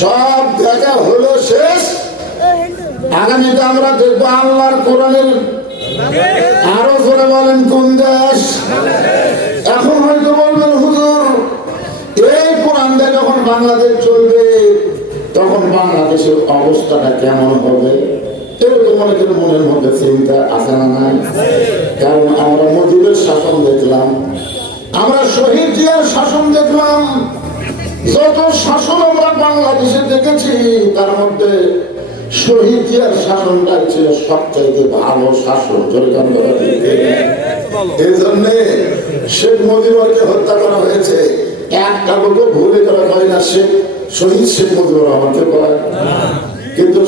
সব দেখা হলো শেষ। আগামীতে আমরা দেখবো আল্লাহর কোরআনের আরো জোরে বলেন কোন দেশ। এখন হয়তো বলবেন হুজুর এই কোরআন দিয়ে যখন বাংলাদেশ চলবে তখন বাংলাদেশের অবস্থাটা কেমন হবে? এরকম অনেকের মনের মধ্যে চিন্তা আছে না নাই? কারণ আমরা মুজিবের শাসন দেখলাম, আমরা শহীদ জিয়ার শাসন দেখলাম, যত শাসন আমরা বাংলাদেশে দেখেছি তার মধ্যে শহীদ জিয়ার শাসনটাই ছিল সবচাইতে ভালো শাসন। এই জন্যে শেখ মুজিবুরকে হত্যা করা হয়েছে, একটা লোক ভুলে করা হয় না। শহীদ শেখ মুজিবুর রহমানকে করা, কিন্তু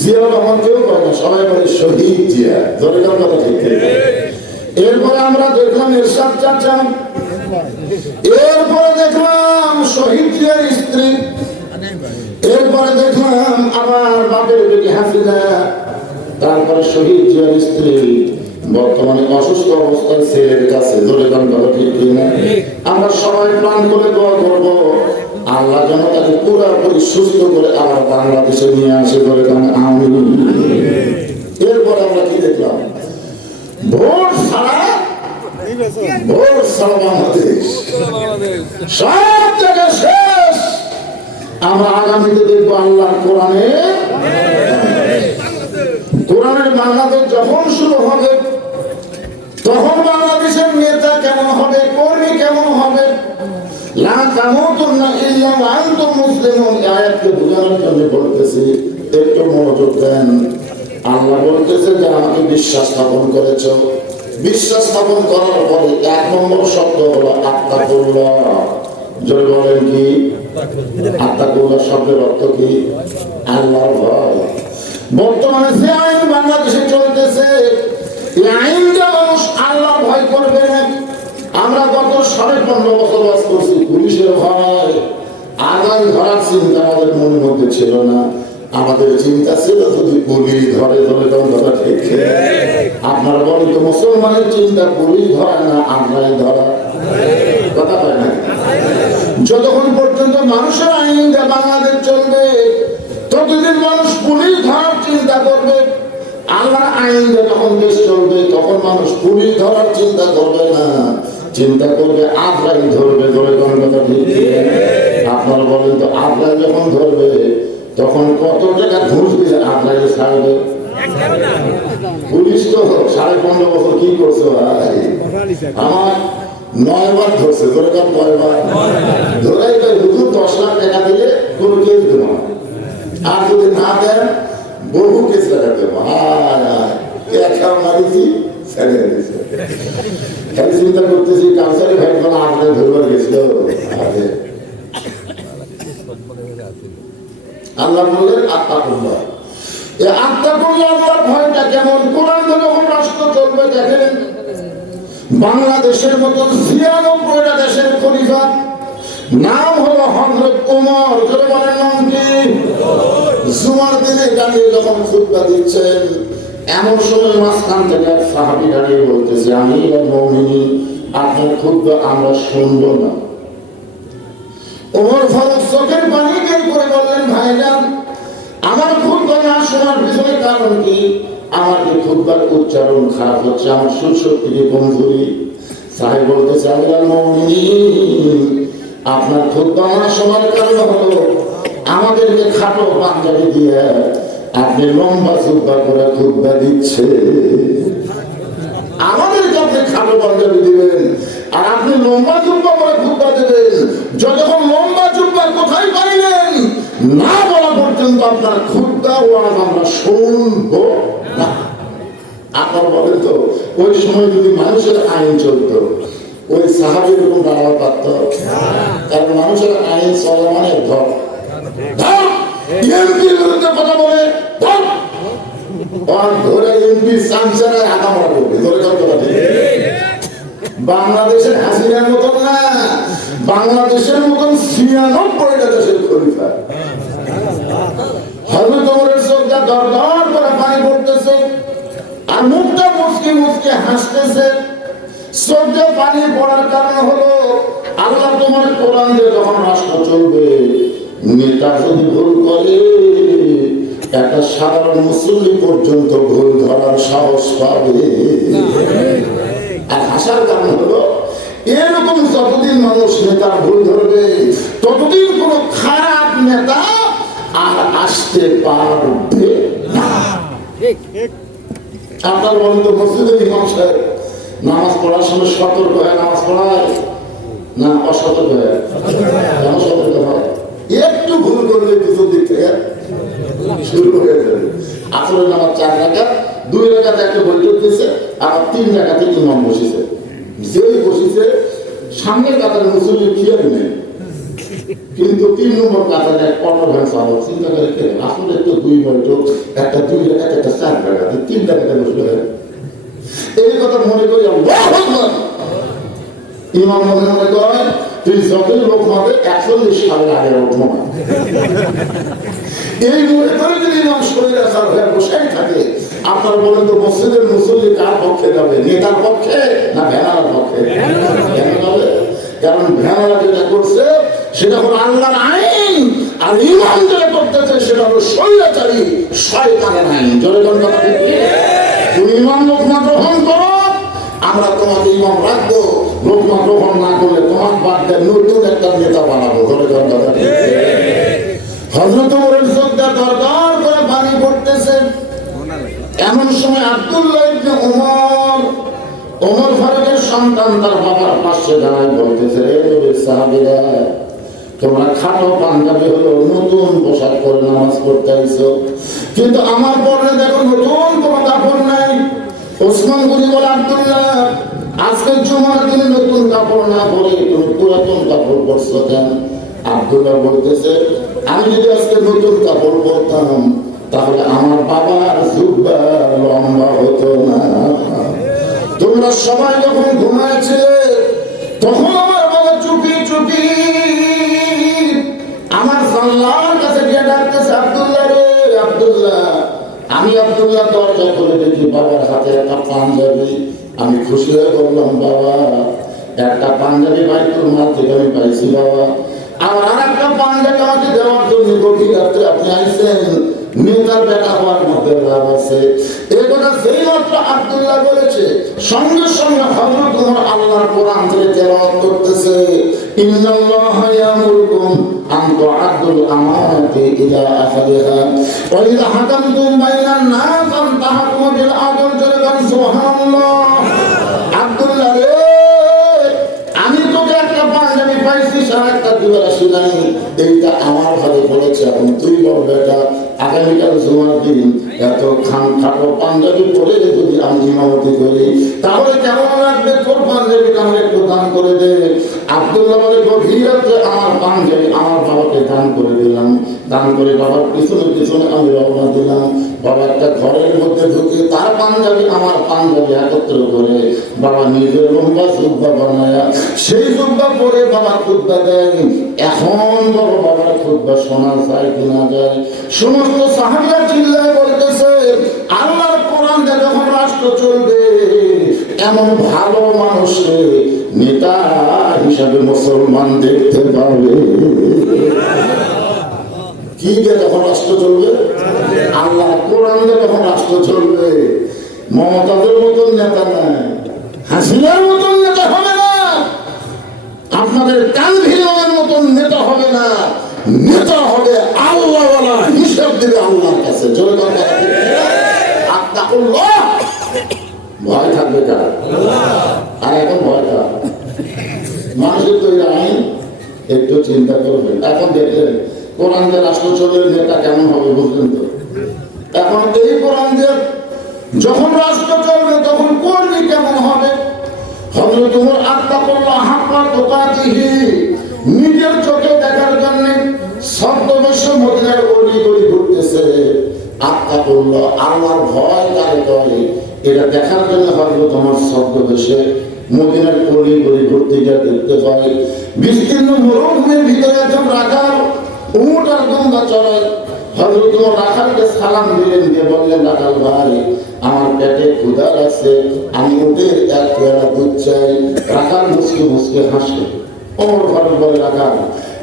জিয়াউর রহমানকেও করে না, সবাই বলে শহীদ জিয়া। জোরেকার কথা ঠিক। এরপরে আমরা দেখলাম এরশাদ চাচা, এরপরে দেখলাম শহীদ জিয়ার স্ত্রী, এরপরে দেখলাম আবার বাপের বেটি হাসিনা, তারপরে শহীদ জিয়ার স্ত্রী বর্তমানে অসুস্থ অবস্থায় ছেলের কাছে। জোরেকার কথা ঠিক কিনা? আমরা সবাই প্ল্যান করে দোয়া করবো আল্লাহ যেন তাকে পুরোপুরি সুস্থ করে আবার বাংলাদেশে নিয়ে আসে। বলে আমি এরপরে আমরা কি দেখলাম? ভোট ছাড়া বাংলাদেশ সব জায়গায় শেষ। আমরা আগামীতে দেখবো আল্লাহর কোরআনের বাংলাদেশ যখন শুরু হবে তখন বাংলাদেশের নেতা কেমন হবে, কর্মী কেমন হবে। লা তামুতুন্না ইল্লা ওয়া আনতুম মুসলিমুন, এই আয়াতকে বোঝানোর জন্য বলতেছি, একটু মনোযোগ দেন। আল্লাহ বলতেছে যে আমাকে বিশ্বাস স্থাপন করেছো, বিশ্বাস স্থাপন করার পরে এক নম্বর শব্দ হলো আত্তাকুল্লাহ। জোরে বলেন কি? আত্তাকুল্লাহ শব্দের অর্থ কি? আল্লাহর ভয়। বর্তমানে যে আইন বাংলাদেশে চলতেছে এই আইনটা মানুষ আল্লাহর ভয় করবে না। আমরা গত 15.5 বছর বাস করছি পুলিশের ভয়, আগাম ধরার চিন্তা আমাদের মনের মধ্যে ছিল না। আমাদের চিন্তা ছিল যদি পুলিশ ধরে ধরে কথা ঠিক। আপনারা বলেন তো মুসলমানের চিন্তা পুলিশ ধরে না আমরাই ধরা, কথা পায় না। যতক্ষণ পর্যন্ত মানুষের আইনটা বাংলাদেশ চলবে ততদিন মানুষ পুলিশ ধরার চিন্তা করবে। আল্লাহর আইনটা যখন দেশ চলবে তখন মানুষ পুলিশ ধরার চিন্তা করবে না, চিন্তা করবে আফরাইন ধরবে। ধরে কোন কথা ঠিক? আপনারা বলেন তো আফরাইন যখন ধরবে তখন কত টাকা ঘুষ দিলে আফরাইনে ছাড়বে? পুলিশ তো 15.5 বছর কি করছে ভাই? আমার 9 বার ধরছে। ধরে কার 9 বার ধরাই তো হুজুর 10 লাখ টাকা দিলে কোনো কেস দেব না, আর যদি না দেন বহু কেস লাগাতে দেবো। মারিছি ছেড়ে দিয়েছে। খালি চিন্তা করতেছি কাউসারি ভাই কোনো আগে ধরবার গেছিল। আল্লাহ বললেন আত্মাকুল্লাহ। এই আত্মাকুল্লাহ আল্লাহর ভয়টা কেমন? কোরআন যখন রাষ্ট্র চলবে দেখেন বাংলাদেশের মতন 96টা দেশের খলিফা নাম হলো হযরত ওমর। যারা বলেন নাম কি? জুমার দিনে দাঁড়িয়ে যখন খুতবা দিচ্ছেন এমন সময় মাঝখান থেকে এক সাহাবী দাঁড়িয়ে বলতেছে আমিরুল মুমিনিন আপনার খুতবা আমরা শুনবো না। ওমর ফারুক চোখের পানি বের করে বললেন ভাইজান আমার খুতবা না শোনার পিছনে কারণ কি? আমার যে খুতবার উচ্চারণ খারাপ হচ্ছে, আমার সুরশক্তি কমজোরি। সাহেব বলতেছে আমিরুল মুমিনিন আপনার খুতবা না শোনার কারণ হলো আমাদেরকে খাটো পাঞ্জাবি দিয়ে আপনি লম্বা খুতবা করে খুতবা দিচ্ছে। আমাদেরকে আপনি খাটো পাঞ্জাবি দিবেন আর আপনি লম্বা জুব্বা করে খুতবা দেবেন। যখন লম্বা জুব্বা কোথায় পাইলেন না বলা পর্যন্ত আপনার খুতবা ওয়াজ আমরা শুনবো না। আপনার বলেন তো ওই সময় যদি মানুষের আইন চলতো ওই সাহাবীর এরকম দাঁড়াবা পারত? কারণ মানুষের আইন চলা মানে ধর ধর এমপির বিরুদ্ধে কথা বলে ধর ধরে এমপি চামচারে আটা মারা করবে। ধরে কথা ঠিক। বাংলাদেশের হাসিনার মতন না, বাংলাদেশের মতন 96টা দেশের খলিফা। হযরত ওমরের চোখটা দর দর করে পানি পড়তেছে আর মুখটা মুচকি মুচকি হাসতেছে। চোখে পানি পড়ার কারণ হলো আল্লাহ তোমার কোরআন দিয়ে যখন রাষ্ট্র চলবে নেতা যদি ভুল করে একটা সাধারণ মুসল্লি পর্যন্ত ভুল ধরার সাহস পাবে। আর হাসার কারণ হলো এরকম যতদিন মানুষ নেতার ভুল ধরবে ততদিন কোন খারাপ নেতা আর আসতে পারবে না। আপনার বন্ধু মসজিদের ইমাম সাহেব নামাজ পড়ার সময় সতর্ক হয়ে নামাজ পড়ায় না অসতর্ক হয়ে? কেন সতর্ক হয়? একটু ভুল করলে দুটো দিক থেকে শুরু হয়ে যাবে। আসলে নামাজ 4 রাকাত, 2 রাকাতে একটা বৈঠক দিয়েছে, আবার 3 রাকাতে ইমাম বসেছে। যেই বসেছে সামনের কাতারে মুসল্লি খেয়াল নেই, কিন্তু 3 নম্বর কাতারে এক অটো ভ্যান চালক চিন্তা করে আসলে তো 2 বৈঠক, একটা 2 রাকাত, একটা 4 রাকাতে, 3 রাকাতে বসলে এই কথা মনে করি। ইমাম মনে মনে করে তুই যতই লোক মারবে 41 সালের আগে লোক মার। এই মনে করে যদি ইমাম শরীর আসার হয়ে বসেই থাকে, আপনারা বলেন তো মসজিদের মুসল্লি কার পক্ষে যাবে? নেতার পক্ষে না ভ্যানার পক্ষে? কেন যাবে? কারণ ভ্যানারা যেটা করছে সেটা হলো আল্লাহর আইন, আর ইমাম যেটা করতেছে সেটা হলো স্বৈরাচারী শয়তানের আইন। জোরে কোন কথা ঠিক? তুমি ইমাম লোকমা গ্রহণ করো, আমরা তোমাকে ইমাম রাখবো। লোকমা গ্রহণ না করলে তোমার বাদ দিয়ে নতুন একটা নেতা বানাবো। জোরে কোন কথা ঠিক? হযরত ওমরের চোখটা দরদর করে পানি পড়তেছে। এমন সময় আব্দুল্লাহ ইবনে ওমর ফারুকের সন্তান তার বাবার পাশে দাঁড়ায় বলতেছে, রে নবীর সাহাবীরা, তোমরা খাটো পাঞ্জাবি হলো নতুন পোশাক পরে নামাজ পড়তে আইছো, কিন্তু আমার পরে দেখো নতুন কোনো কাপড় নাই। ওসমান গনি বলে, আব্দুল্লাহ, আজকে জুমার দিনে নতুন কাপড় না পরে তুমি পুরাতন কাপড় পরছো কেন? আব্দুল্লাহ বলতেছে, আমি যদি আজকে নতুন কাপড় পরতাম তাহলে আমার বাবার জুব্বা লম্বা হতো না। তোমরা সবাই যখন ঘুমাইছিলে তখন আমার বাবা চুপি চুপি আমার জানলার কাছে গিয়ে ডাকতেছে, আব্দুল্লাহ রে আব্দুল্লাহ। আমি আব্দুল্লাহ দরজা খুলে দেখি বাবার হাতে একটা পাঞ্জাবি। আমি খুশি হয়ে বললাম, বাবা, একটা পাঞ্জাবি বাইতুল মাল থেকে আমি পাইছি বাবা। আর একটা পাঞ্জাবি আমাকে দেওয়ার জন্য গভীর রাত্রে আপনি আইসেন। নেতার বেটা হওয়ার মধ্যে লাভ আছে। এই কথা যেই মাত্র আব্দুল্লাহ বলেছে, সঙ্গে সঙ্গে হযরত ওমর আল্লাহর কোরআন থেকে তেলাওয়াত করতেছে, ইন্নাল্লাহা ইয়ামুরুকুম আন তুআদ্দুল আমানাতি ইলা আহলিহা ওয়া ইযা হাকামতুম বাইনান নাস আন তাহকুমু বিল আদল। সুবহানাল্লাহ। আব্দুল্লাহ রে, আমি তোকে একটা পাঞ্জাবি পাইছি, সারাটা দিবার শুনাই, এইটা আমার ঘরে পড়েছে। এখন তুই বল বেটা, আগামীকাল জুমার দিন এত খাটো পাঞ্জাবি পরে যদি আমি ইমামতি করি তাহলে কেমন লাগবে? তোর পাঞ্জাবিটা আমার একটু দান করে দে। আব্দুল্লাহ বলে, গভীর রাত্রে আমার পাঞ্জাবি আমার বাবাকে দান করে দিলাম। দান করে বাবার পিছনে পিছনে আমি রওনা দিলাম। বাবা একটা ঘরের মধ্যে ঢুকে তার পাঞ্জাবি আমার পাঞ্জাবি একত্র করে বাবা নিজের লম্বা জুব্বা বানায় সেই জুব্বা পরে বাবা খুতবা দেয়। এখন বড় বাবার খুতবা শোনা যায় কিনা যায়? সমস্ত সাহাবীরা চিল্লায় বলতেছে, আল্লাহর কোরআন দিয়ে যখন রাষ্ট্র চলবে এমন ভালো মানুষকে নেতা হিসাবে মুসলমান দেখতে পাবে। কি দিয়ে যখন রাষ্ট্র চলবে? আল্লাহ কোরআন দিয়ে যখন রাষ্ট্র চলবে। মমতাজের মতন নেতা নাই, হাসিনার মতন নেতা হবে না, আপনাদের তানভীরের মতন নেতা হবে না। নেতা হবে আল্লাহওয়ালা, হিসাব দিবে আল্লাহর কাছে। জোরে কথা ঠিক? আত্তাকুল্লাহ। ভয় থাকবে কার? আর এখন ভয় কার? মানুষের তৈরি আইন একটু চিন্তা করবেন। এখন দেখলেন কোরআন দিয়ে রাষ্ট্র চলবে, নেতা কেমন হবে বুঝলেন তো? এখন এই কোরআন দিয়ে যখন রাষ্ট্র চলবে তখন কর্মী কেমন হবে? হযরত ওমর আত্তাকুল্লাহ হাক্কা তুকাতিহি, নিজের চোখে দেখার জন্য ছদ্মবেশে মদিনার গলি গলি ঘুরতেছে। আত্তাকুল্লাহ, আল্লাহর ভয় কারে করে, এটা দেখার জন্য হযরত ওমর ছদ্মবেশে মদিনার গলি গলি ঘুরতে গিয়ে দেখতে পায় বিস্তীর্ণ মরুভূমির ভিতরে একজন রাখাল উট আর দুম্বা চড়ায়। হযরত ওমর রাখালকে সালাম দিলেন, দিয়ে বললেন, রাখাল ভাই, আমার পেটে ক্ষুধা লাগছে, আমি উটের এক পেয়ালা দুধ চাই। রাখাল মুসকে মুসকে হাসে। ওমর ফারুক বলে, রাখাল,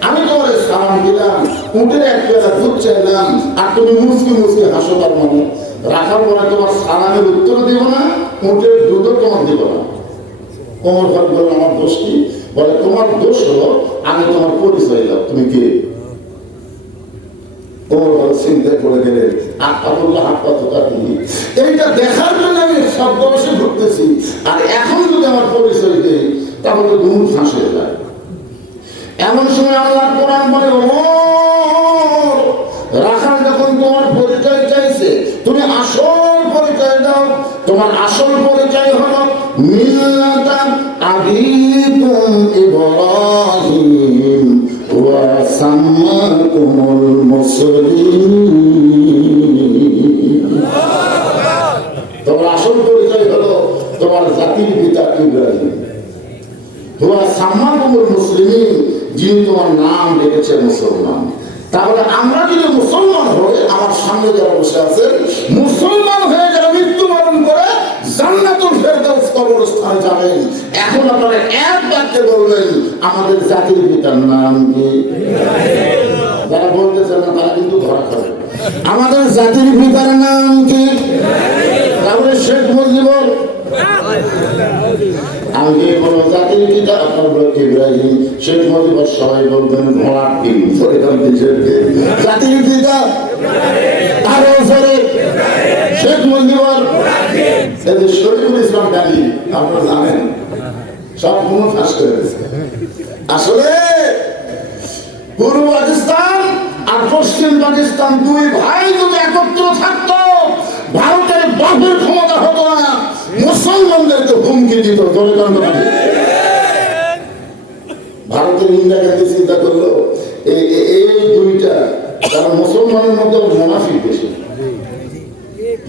আমি তোমার সালাম দিলাম, উঠে এক পেলা দুধ চাইলাম, আর তুমি মুসকে মুসকে হাসো, তার মানে রাখার পরে তোমার সালামের উত্তর দিব না, উঠের দুধও তোমার দিব না। কোমর ভাগ বলে আমার দোষ কি? বলে তোমার দোষ হলো আমি তোমার পরিচয় দাও, তুমি কে? কোমর ভাগ চিন্তায় পড়ে গেলে হাত পা করলে হাত পা তো কাটিনি। এইটা দেখার জন্য আমি সব বয়সে ঘুরতেছি, আর এখন যদি আমার পরিচয় দেই তাহলে দুমুখ ফাঁসে যায়। এমন সময় আল্লাহ কোরআন বলে, ওমর রাখাল যখন তোমার পরিচয় চাইছে, তুমি আসল পরিচয় দাও। তোমার আসল পরিচয় হলো মিল্লাতা আবিকুম ইব্রাহিম ওয়া সাম্মাকুমুল মুসলিমিন। তোমার আসল পরিচয় হলো তোমার জাতির পিতা ইব্রাহিম, ওয়া সাম্মাকুমুল মুসলিমিন, যিনি তোমার নাম রেখেছে মুসলমান। তাহলে আমরা যদি মুসলমান হয়ে, আমার সামনে যারা বসে আছেন মুসলমান হয়ে যারা মৃত্যুবরণ করে জান্নাতুল ফেরদাউস কবরস্থানে যাবেন, এখন আপনারা এক বাক্যে বলবেন আমাদের জাতির পিতার নাম কি? যারা বলতেছেন না তারা কিন্তু ধরা খাবে। আমাদের জাতির পিতার নাম কি? তাহলে শেখ মুজিবুর, আমি বলো জাতির পিতা আপনার ইব্রাহিম, শেখ মুজিবুর সবাই বলবেন ঘোড়ার ডিম। জাতির পিতা আরো জোরে শেখ মুজিবুর, শরীফুল ইসলাম গান্ধী, আপনারা জানেন সব মনে ফাঁস করে দিয়েছে। আসলে পূর্ব পাকিস্তান আর পশ্চিম পাকিস্তান দুই ভাই যদি একত্র থাকতো, ভারতের বাপের ক্ষমতা হতো না, মুসলমানদেরকে হুমকি দিত। ভারতের ইন্দিরা গান্ধী চিন্তা করলো এই দুইটা, কারণ মুসলমানের মধ্যে মুনাফিক বেশি,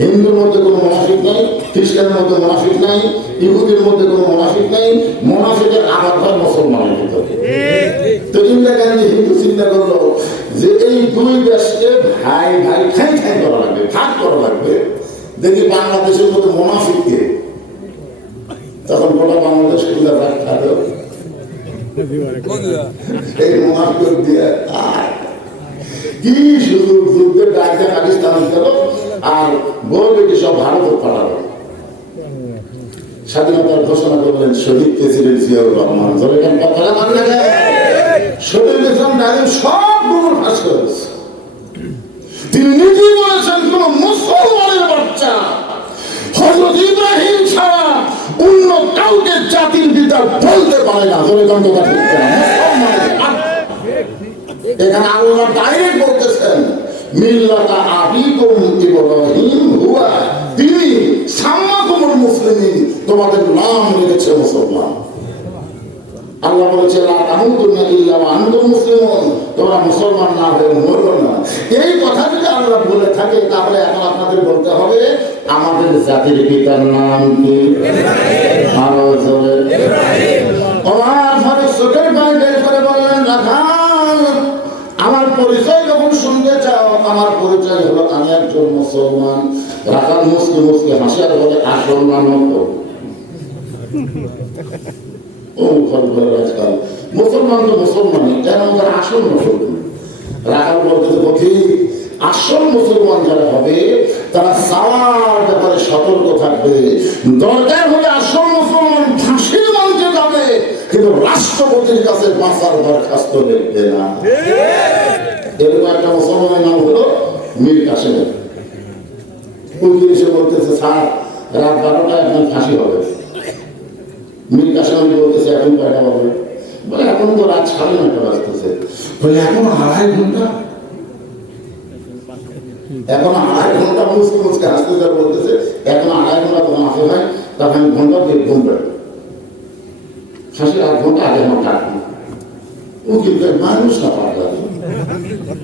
হিন্দুর মধ্যে কোনো মুনাফিক নাই, খ্রিস্টানের মধ্যে মুনাফিক নাই, ইহুদির মধ্যে কোনো মুনাফিক নাই, মুনাফিকের আঘাত হয় মুসলমানের ভিতরে। তো ইন্দিরা গান্ধী হিন্দু চিন্তা করলো যে এই দুই দেশকে ভাই ভাই খাই খাই করা লাগবে, ভাগ করা লাগবে। দেখি বাংলাদেশের মধ্যে মুনাফিককে, তখন গোটা বাংলাদেশ খুলে ভাগ খাবে এই মুনাফিক দিয়ে। কি শুধু যুদ্ধের ডাকে পাকিস্তান গেল, আর বউ বেটি সব ভারত পাঠালো। স্বাধীনতার ঘোষণা করলেন শহীদ প্রেসিডেন্ট জিয়াউর রহমান। শহীদ প্রেসিডেন্ট সব গুলোর ফাঁস করেছে। তিনি নিজেই বলেছেন কোন মুসলমানের বাচ্চা হযরত ইব্রাহিম ছাড়া অন্য কাউকে জাতির পিতা বলতে পারে না। এখানে আল্লাহ ডাইরেক্ট বলতেছেন মিল্লাতা আবিকুম ইব্রাহিম হুয়া, তিনি সাম্মাকুমুল মুসলিমিন, তোমাদের নাম রেখেছে মুসলমান। আল্লাহ বলেছে লা তামুতুন্না ইল্লা ওয়া আনতুম মুসলিমুন, তোমরা মুসলমান না হয়ে মরো না। এই কথা যদি আল্লাহ বলে থাকে, তাহলে এখন আপনাদের বলতে হবে আমাদের জাতির পিতার নাম কি? আরো জোরে আমার ফারুক চোখের পানি বের করে বললেন, রাখাল আমার পরিচয় যখন শুনতে চাও, আমার পরিচয় হলো আমি একজন মুসলমান। রাখাল মুসকে মুসকে হাসিয়ার বলে আসল নাম মুসলমান তো মুসলমানই, কেন তারা আসল মুসলমান? রাখাল বলতেছে পথিক, আসল মুসলমান যারা হবে তারা চাওয়ার ব্যাপারে সতর্ক থাকবে। দরকার হলে আসল মুসলমান ফাঁসির মঞ্চে যাবে, কিন্তু রাষ্ট্রপতির কাছে বাঁচার দরখাস্ত লিখবে না। এরকম একটা মুসলমানের নাম হলো মীর কাসেম। উকিল এসে বলতেছে স্যার রাত 12টায় এখন ফাঁসি হবে। মীর কাসেম বলতেছে এখন কয়টা হবে? বলে এখন তো রাত 9:30 বাজতেছে। বলে এখন 2.5 ঘন্টা, এখন 2.5 ঘন্টা মুসকে মুসকে হাসতে যা বলতেছে, এখন 2.5 ঘন্টা তখন আসে ভাই, তখন আমি ঘন্টা 1.5 ঘন্টা ফাঁসি 8 ঘন্টা আগে আমার কাটবো। উকিল মানুষ না পারবে,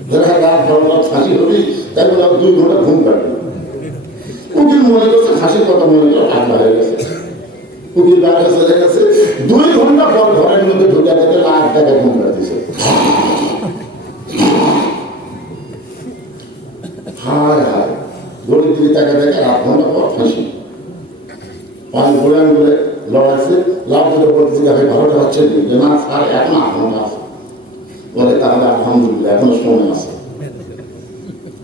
যারা রাত 12টা ফাঁসি হবি তাই বলে 2 ঘন্টা ঘুম কাটবে। উকিল মনে করছে ফাঁসির কথা মনে করে আগ্রহ হয়ে গেছে। উকিল বাইরে চলে গেছে, 2 ঘন্টা পর ঘরের মধ্যে ঢুকে দেখে লাখ টাকা ঘুম কাটতেছে। হায় হায় গরিব দিদি টাকা দেখে 8 ঘন্টা পর ফাঁসি। পাঁচ ঘোড়ান করে লড়াইছে, লাভ করে বলতেছে ভাই 12টা হচ্ছে না স্যার, এখন 8 ঘন্টা আছে। বলে তাহলে আলহামদুলিল্লাহ এখনো সময় আছে।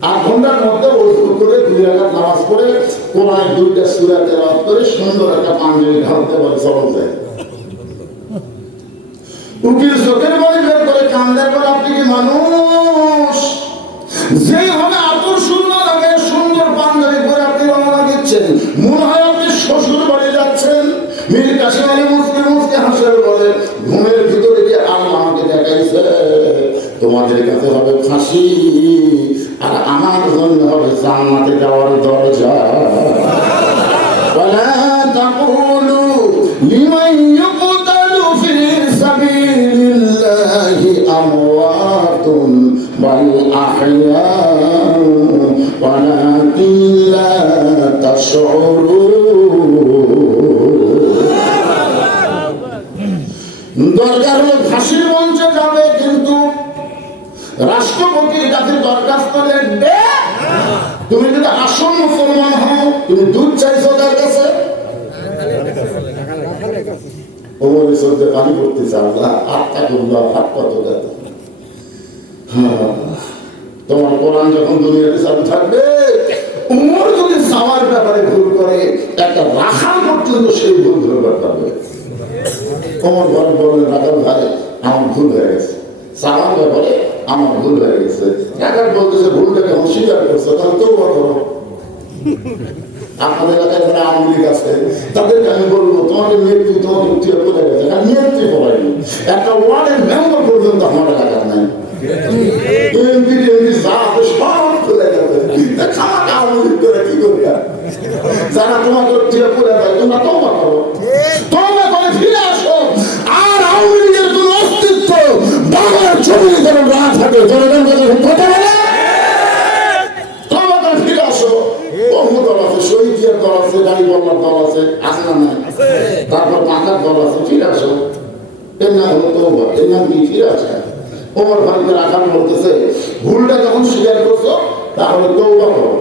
8 ঘন্টার মধ্যে ওযু করে 2 রাকাত নামাজ পড়ে কোরআন 2টা সূরা তেলাওয়াত করে সুন্দর একটা পাঞ্জাবি ঢালতে বলে চলো যায়। উকিল চোখের পানি বের করে কান্দার পর আপনি কি মানুষ? যেভাবে আতর সুন্দর লাগে সুন্দর পাঞ্জাবি পরে আপনি রওনা দিচ্ছেন, মনে হয় আপনি শ্বশুর বাড়ি যাচ্ছেন। মীর কাসেম আলী মুফতি হাসের বলে ঘুমের ভিতরে যে আল্লাহ আমাকে দেখাইছে তোমাদের কাছে হবে ফাঁসি আর আমার জন্য হবে জান্নাতে যাওয়ার দরজা। ওয়ালা তাকুলু লিমান ইউকতালু ফি সাবিলিল্লাহি আমওয়াতুন বাল আহইয়া ওয়ালাকিন লা তাশউরুন। দরকার হলে ফাঁসির মঞ্চে যাবে, কিন্তু রাষ্ট্রপতির কাছে দরখাস্ত লিখবে তুমি যদি আসল মুসলমান হও, তুমি দুধ চাইছো তার কাছে, ওমর চলতে পানি করতেছে আল্লাহ আত্মা করলো আত্মা তো তোমার কোরআন যখন দুনিয়াতে চালু থাকবে, ওমর যদি যাওয়ার ব্যাপারে ভুল করে একটা রাখাল পর্যন্ত সেই ভুল ধরবার পারবে। ওমর ঘরে বলেন রাখাল ভাই আমার ভুল হয়ে গেছে, যাওয়ার ব্যাপারে আমার ভুল হয়ে গেছে। রাখাল বলতেছে ভুলটাকে অস্বীকার করছো, তাহলে তো করো। আপনাদের এলাকায় যারা আওয়ামী লীগ আছে তাদেরকে আমি বলবো তোমাকে মৃত্যু তোমাকে উত্তীয় করে গেছে, কারণ মৃত্যু করাইনি একটা ওয়ার্ডের মেম্বার পর্যন্ত আমার এলাকার নাই। যারা তোমাকে উত্তীয় করে দেয় তোমরা তওবা করো, তওবা করে ফিরে আসো। আর আওয়ামী লীগের কোন অস্তিত্ব বাংলার জমিনে যেন না থাকে, জনগণ কথা বলে তওবা করে ফিরে আসো। বহু দল আছে, শহীদের দল আছে, গাড়ি বল্লার দল আছে, আছে না নাই? তারপর বাঁকার দল আছে, ফিরে আসো। এর নাম হলো তওবা, এর নাম কি? ফিরে আসা। ওমর ফারুক রাখাল বলতেছে ভুলটা যখন স্বীকার করছো তাহলে তওবা করো।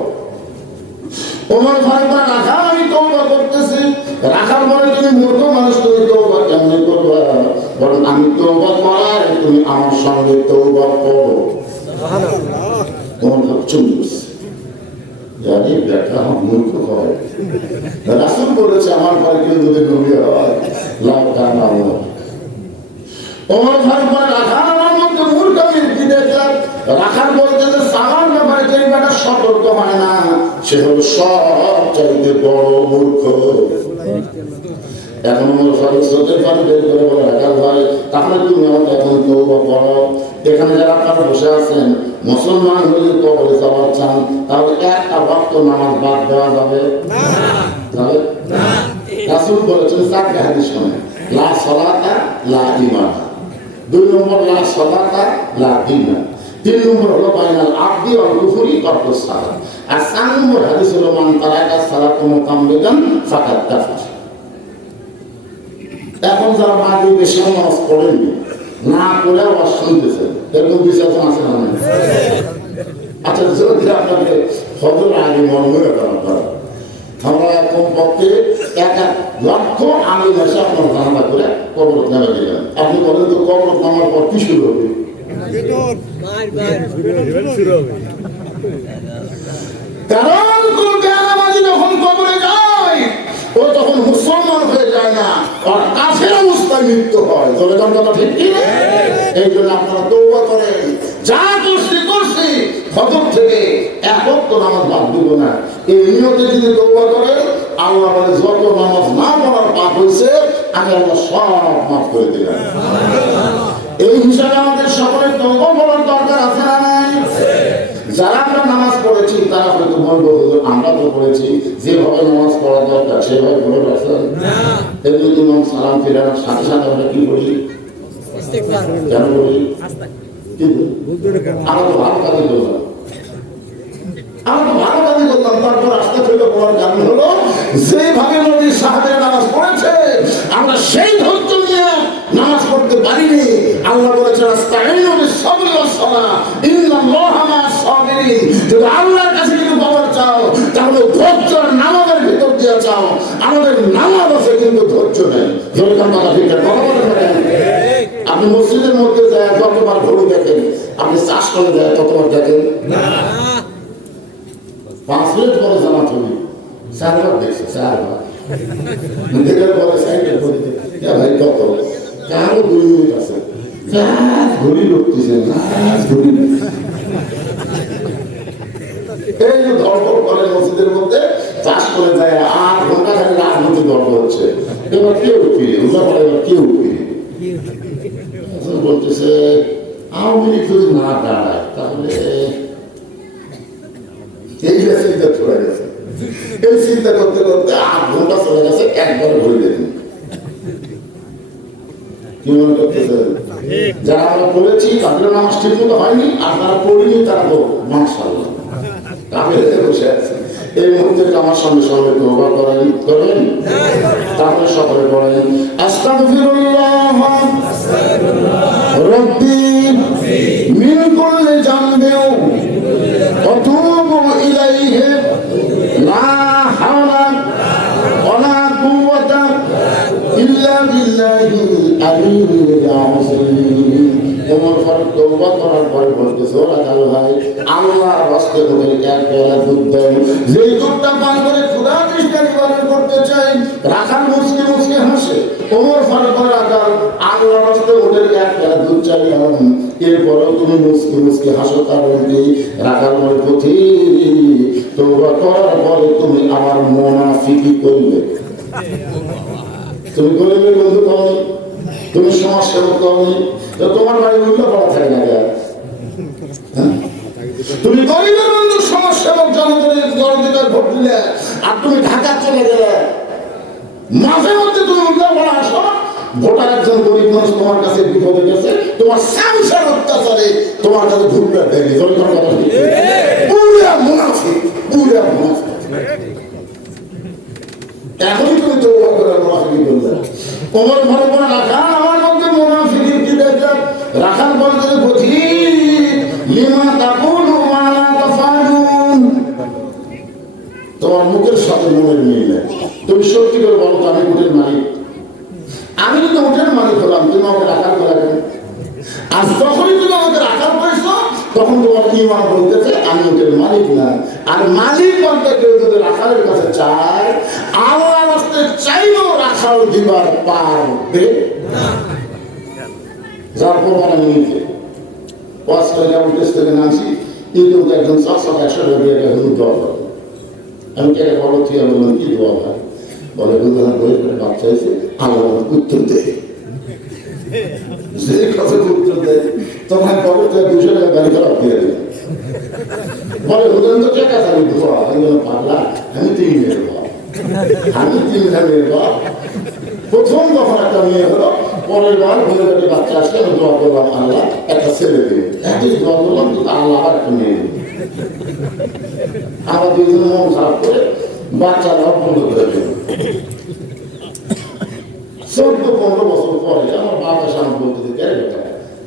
ওমর ফারুক রাখাল আমি তওবা করতেছি। রাখাল বলে তুমি মূর্খ মানুষ, তুমি তওবা কেমনে করবা? বলেন আমি তওবা করার তুমি আমার সঙ্গে তওবা করো। ওমর ফারুক চুপ করছে, জানি ব্যাখ্যা মূর্খ হয়। রাসূল বলেছে আমার পরে কেউ যদি নবী হয় লাভ কান আমার। ওমর ফারুক রাখাল আমার মধ্যে মূর্খামির কি দেখলাম? রাখাল বলতে যে সামার ব্যাপারে যে বেটা সতর্ক হয় না সে হল সব চাইতে বড় মূর্খ। এখন ওমর ফারুক চোখের পানি বের করে বলে রাখাল ভাই তাহলে তুমি আমাকে এখন তওবা করো। এখানে যারা আপনারা বসে আছেন মুসলমান হলে কবরে যাওয়ার চান, তাহলে একটা ওয়াক্ত নামাজ বাদ দেওয়া যাবে না? রাসূল বলেছেন 4টি হাদিস শুনে, লা সালাতা লা ঈমান। 2 নম্বর লা সালাতা লা ঈমান। 3 নম্বর হলো বাইনাল আবদি ওয়াল কুফরি তারকুস সালাত। আর 4 নম্বর হাদিস হলো মান তারাকা সালাত মুতাম্মিদান ফাকাদ কাফার। এখন যারা মাগরিব বেশি নামাজ পড়েননি না করে আবার শুনতেছেন, এরকম বিচার আছে না? আচ্ছা যদি আপনাকে ফজর আগে মন হয়ে গেল আমরা কমপক্ষে 1 লক্ষ আমি এসে আপনার ধারণা করে কবরত নামে দিলেন। আপনি বলেন তো কবরত নামার পর কি শুরু হবে? কারণ কোন বেয়ানাবাজি যখন কবরে যায় ও তখন মুসলমান হয়ে যায় না, আর কাফের অবস্থায় মৃত্যু হয়। তবে কথা ঠিক কি? এই জন্য আপনারা তওবা করেন, যা করছি ফজর থেকে 1 ওয়াক্ত নামাজ বাদ দিব না, এই নিয়তে যদি তওবা করেন আল্লাহ বলে যত নামাজ না পড়ার পাপ হয়েছে আমি আল্লাহ সব মাফ করে দিলাম। এই হিসাবে আমাদের সকলের তওবা করার দরকার আছে না নাই? যারা আমরা নামাজ পড়েছি তারা হয়তো বলবো আমরা তো পড়েছি, যেভাবে নামাজ পড়া দরকার সেভাবে পড়ে রাখছেন না। এমনি ইমাম সালাম ফিরানোর সাথে সাথে আমরা কি করি? কেন করি? আমরা তো ভালো কাজই করলাম, তারপর আস্তে ফেলে পড়ার কারণ হলো যেভাবে নবীর সাহাবায়ে নামাজ পড়েছে আমরা সেই ধৈর্য নিয়ে নামাজ পড়তে পারিনি। আল্লাহ বলেছেন আস্তাঈনু বিস-সাবরি ওয়াস-সালাহ ইন্নাল্লাহা মা'আস-সাবিরিন। যদি আল্লাহর কাছে কিছু পাওয়ার চাও তাহলে ধৈর্য নামাজের ভিতর দিয়ে চাও। আমাদের নামাজ আছে কিন্তু ধৈর্য নেই। যখন কথা ঠিক কথা বলেন আপনি আপনি মসজিদের মধ্যে যায় যতবার ঘড়ি দেখেন, আপনি চাষ করে যায় ততবার দেখেন না। 5 মিনিট পরে জামাত হলি 4 বার দেখছে, 4 বার দেখার পরে সাইডে ঘড়ি দেখে ভাই কত কারো 2 মিনিট আছে, ঘড়ি লুটতেছে না ঘড়ি। এই যে ধর্ম করে মসজিদের মধ্যে চাষ করে যায় 8 ঘন্টা খালি রাজনীতি ধর্ম হচ্ছে। এবার কেউ ফিরে উল্টা পড়ে, এবার কেউ ফিরে বলতেছে আওয়ামী লীগ যদি না দাঁড়ায় তাহলে এই চিন্তা চলে গেছে। এই চিন্তা করতে করতে 8 ঘন্টা চলে গেছে, একবারে ঘড়ি দেখুন। কি মনে করতেছে? যারা আমরা পড়েছি তাদের নামাজ ঠিক মতো হয়নি, আর যারা পড়িনি তারা তো মাশাআল্লাহ কাফেরদের বসে আছে। এই মুহূর্তে আমার সঙ্গে সঙ্গে তওবা করবেন, তারপরে সকলে পড়েন আস্তাগফিরুল্লাহ রাব্বি মিন কুল্লি জামবিন ওয়া তুবু ইলাইহি লা হাওলা ওয়ালা কুওয়াতা ইল্লা বিল্লাহিল আলিয়্যিল আযীম। ওমর ফারুক তওবা করার পরে বলতেছে, ওরা কালো ভাই আল্লাহর রাস্তে ওদের এক পেয়ালা দুধ দেন, যেই দুধটা পান করে ক্ষুধা তৃষ্ণা নিবারণ করতে চাই। রাখাল মুচকি মুচকি হাসে। ওমর ফারুকের রাখাল আল্লাহর রাস্তে ওদের এক পেয়ালা দুধ চাইলাম, এরপরেও তুমি মুচকি মুচকি হাসো, কারণ কি? রাখাল বলে পথিক তওবা করার পরে তুমি আমার মুনাফিকি করলে, তুমি গরিবের বন্ধু কওনি, তুমি সমাজ সেবক কওনি, তোমার বাড়ি উল্টা পড়া থাকে না কেন? তুমি গরিবের বন্ধু সমাজ সেবক জনগণের ভোট দিলে, আর তুমি ঢাকা চলে গেলে, মাঝে মধ্যে তুমি উল্টা পড়া আসো। ভোটার একজন গরিব মানুষ তোমার কাছে বিপদে গেছে, তোমার সংসার অত্যাচারে তোমার কাছে ঢুকবে দেয়নি, পুরা মুনাফিক, পুরা মুনাফিক। এখনই তুমি তওবা করে মুনাফিকি করলে। ওমর ফারুক বলে রাখাল আমার মধ্যে মুনাফিকি কি দেখে? রাখাল বলতে বুঝি লিমা তাকুলু মা লা তাফালুন, তোমার মুখের সাথে মনের মিল নেই। তুমি সত্যি করে বলো তো আমি উটের মালিক, আমি যদি উটের মালিক হলাম, তুমি আমাকে রাখাল করে কেন? আর যখনই তুমি আমাকে রাখাল করেছো তখন তোমার ঈমান বলতেছে আমি উটের মালিক না। আর মালিক বলতে কেউ যদি রাখালের কাছে চায়, আল্লাহর রাস্তে চাইলেও রাখাল দিবার পারবে না। যার প্রমাণ আমি নিজে অস্ট্রেলিয়া দেশ থেকে নামছি, কিন্তু একজন 400-100 টাকা দিয়ে একটা হুজুর দোয়া করে। আমি কে বলো তুই বললাম কি দোয়া হয়? বলে হুজুর বই করে বাচ্চা হয়েছে, আল্লাহ উত্তর দেয়, যে কথা উত্তর দেয় তখন পকেট থেকে 200 টাকা গাড়ি খারাপ দিয়ে দেবে। বলে হুজুর তো কে কাছে আমি দোয়া, আমি বললাম পাগলা, আমি 3 মেয়ের বাপ, আমি 3 মেয়ের বাপ। প্রথম যখন একটা মেয়ে হলো, পরের বার ঘুরে ঘুরে বাচ্চা আসলে আমি দোয়া করলাম আল্লাহ একটা ছেলে দিবে, একই দোয়া করলাম কিন্তু আল্লাহ আবার একটা মেয়ে দিবে। আমার 2 জন মন খারাপ করে বাচ্চা দেওয়া বন্ধ করে দেবে। 14-15 বছর পরে আমার বাবা সামনে বলতে দিতে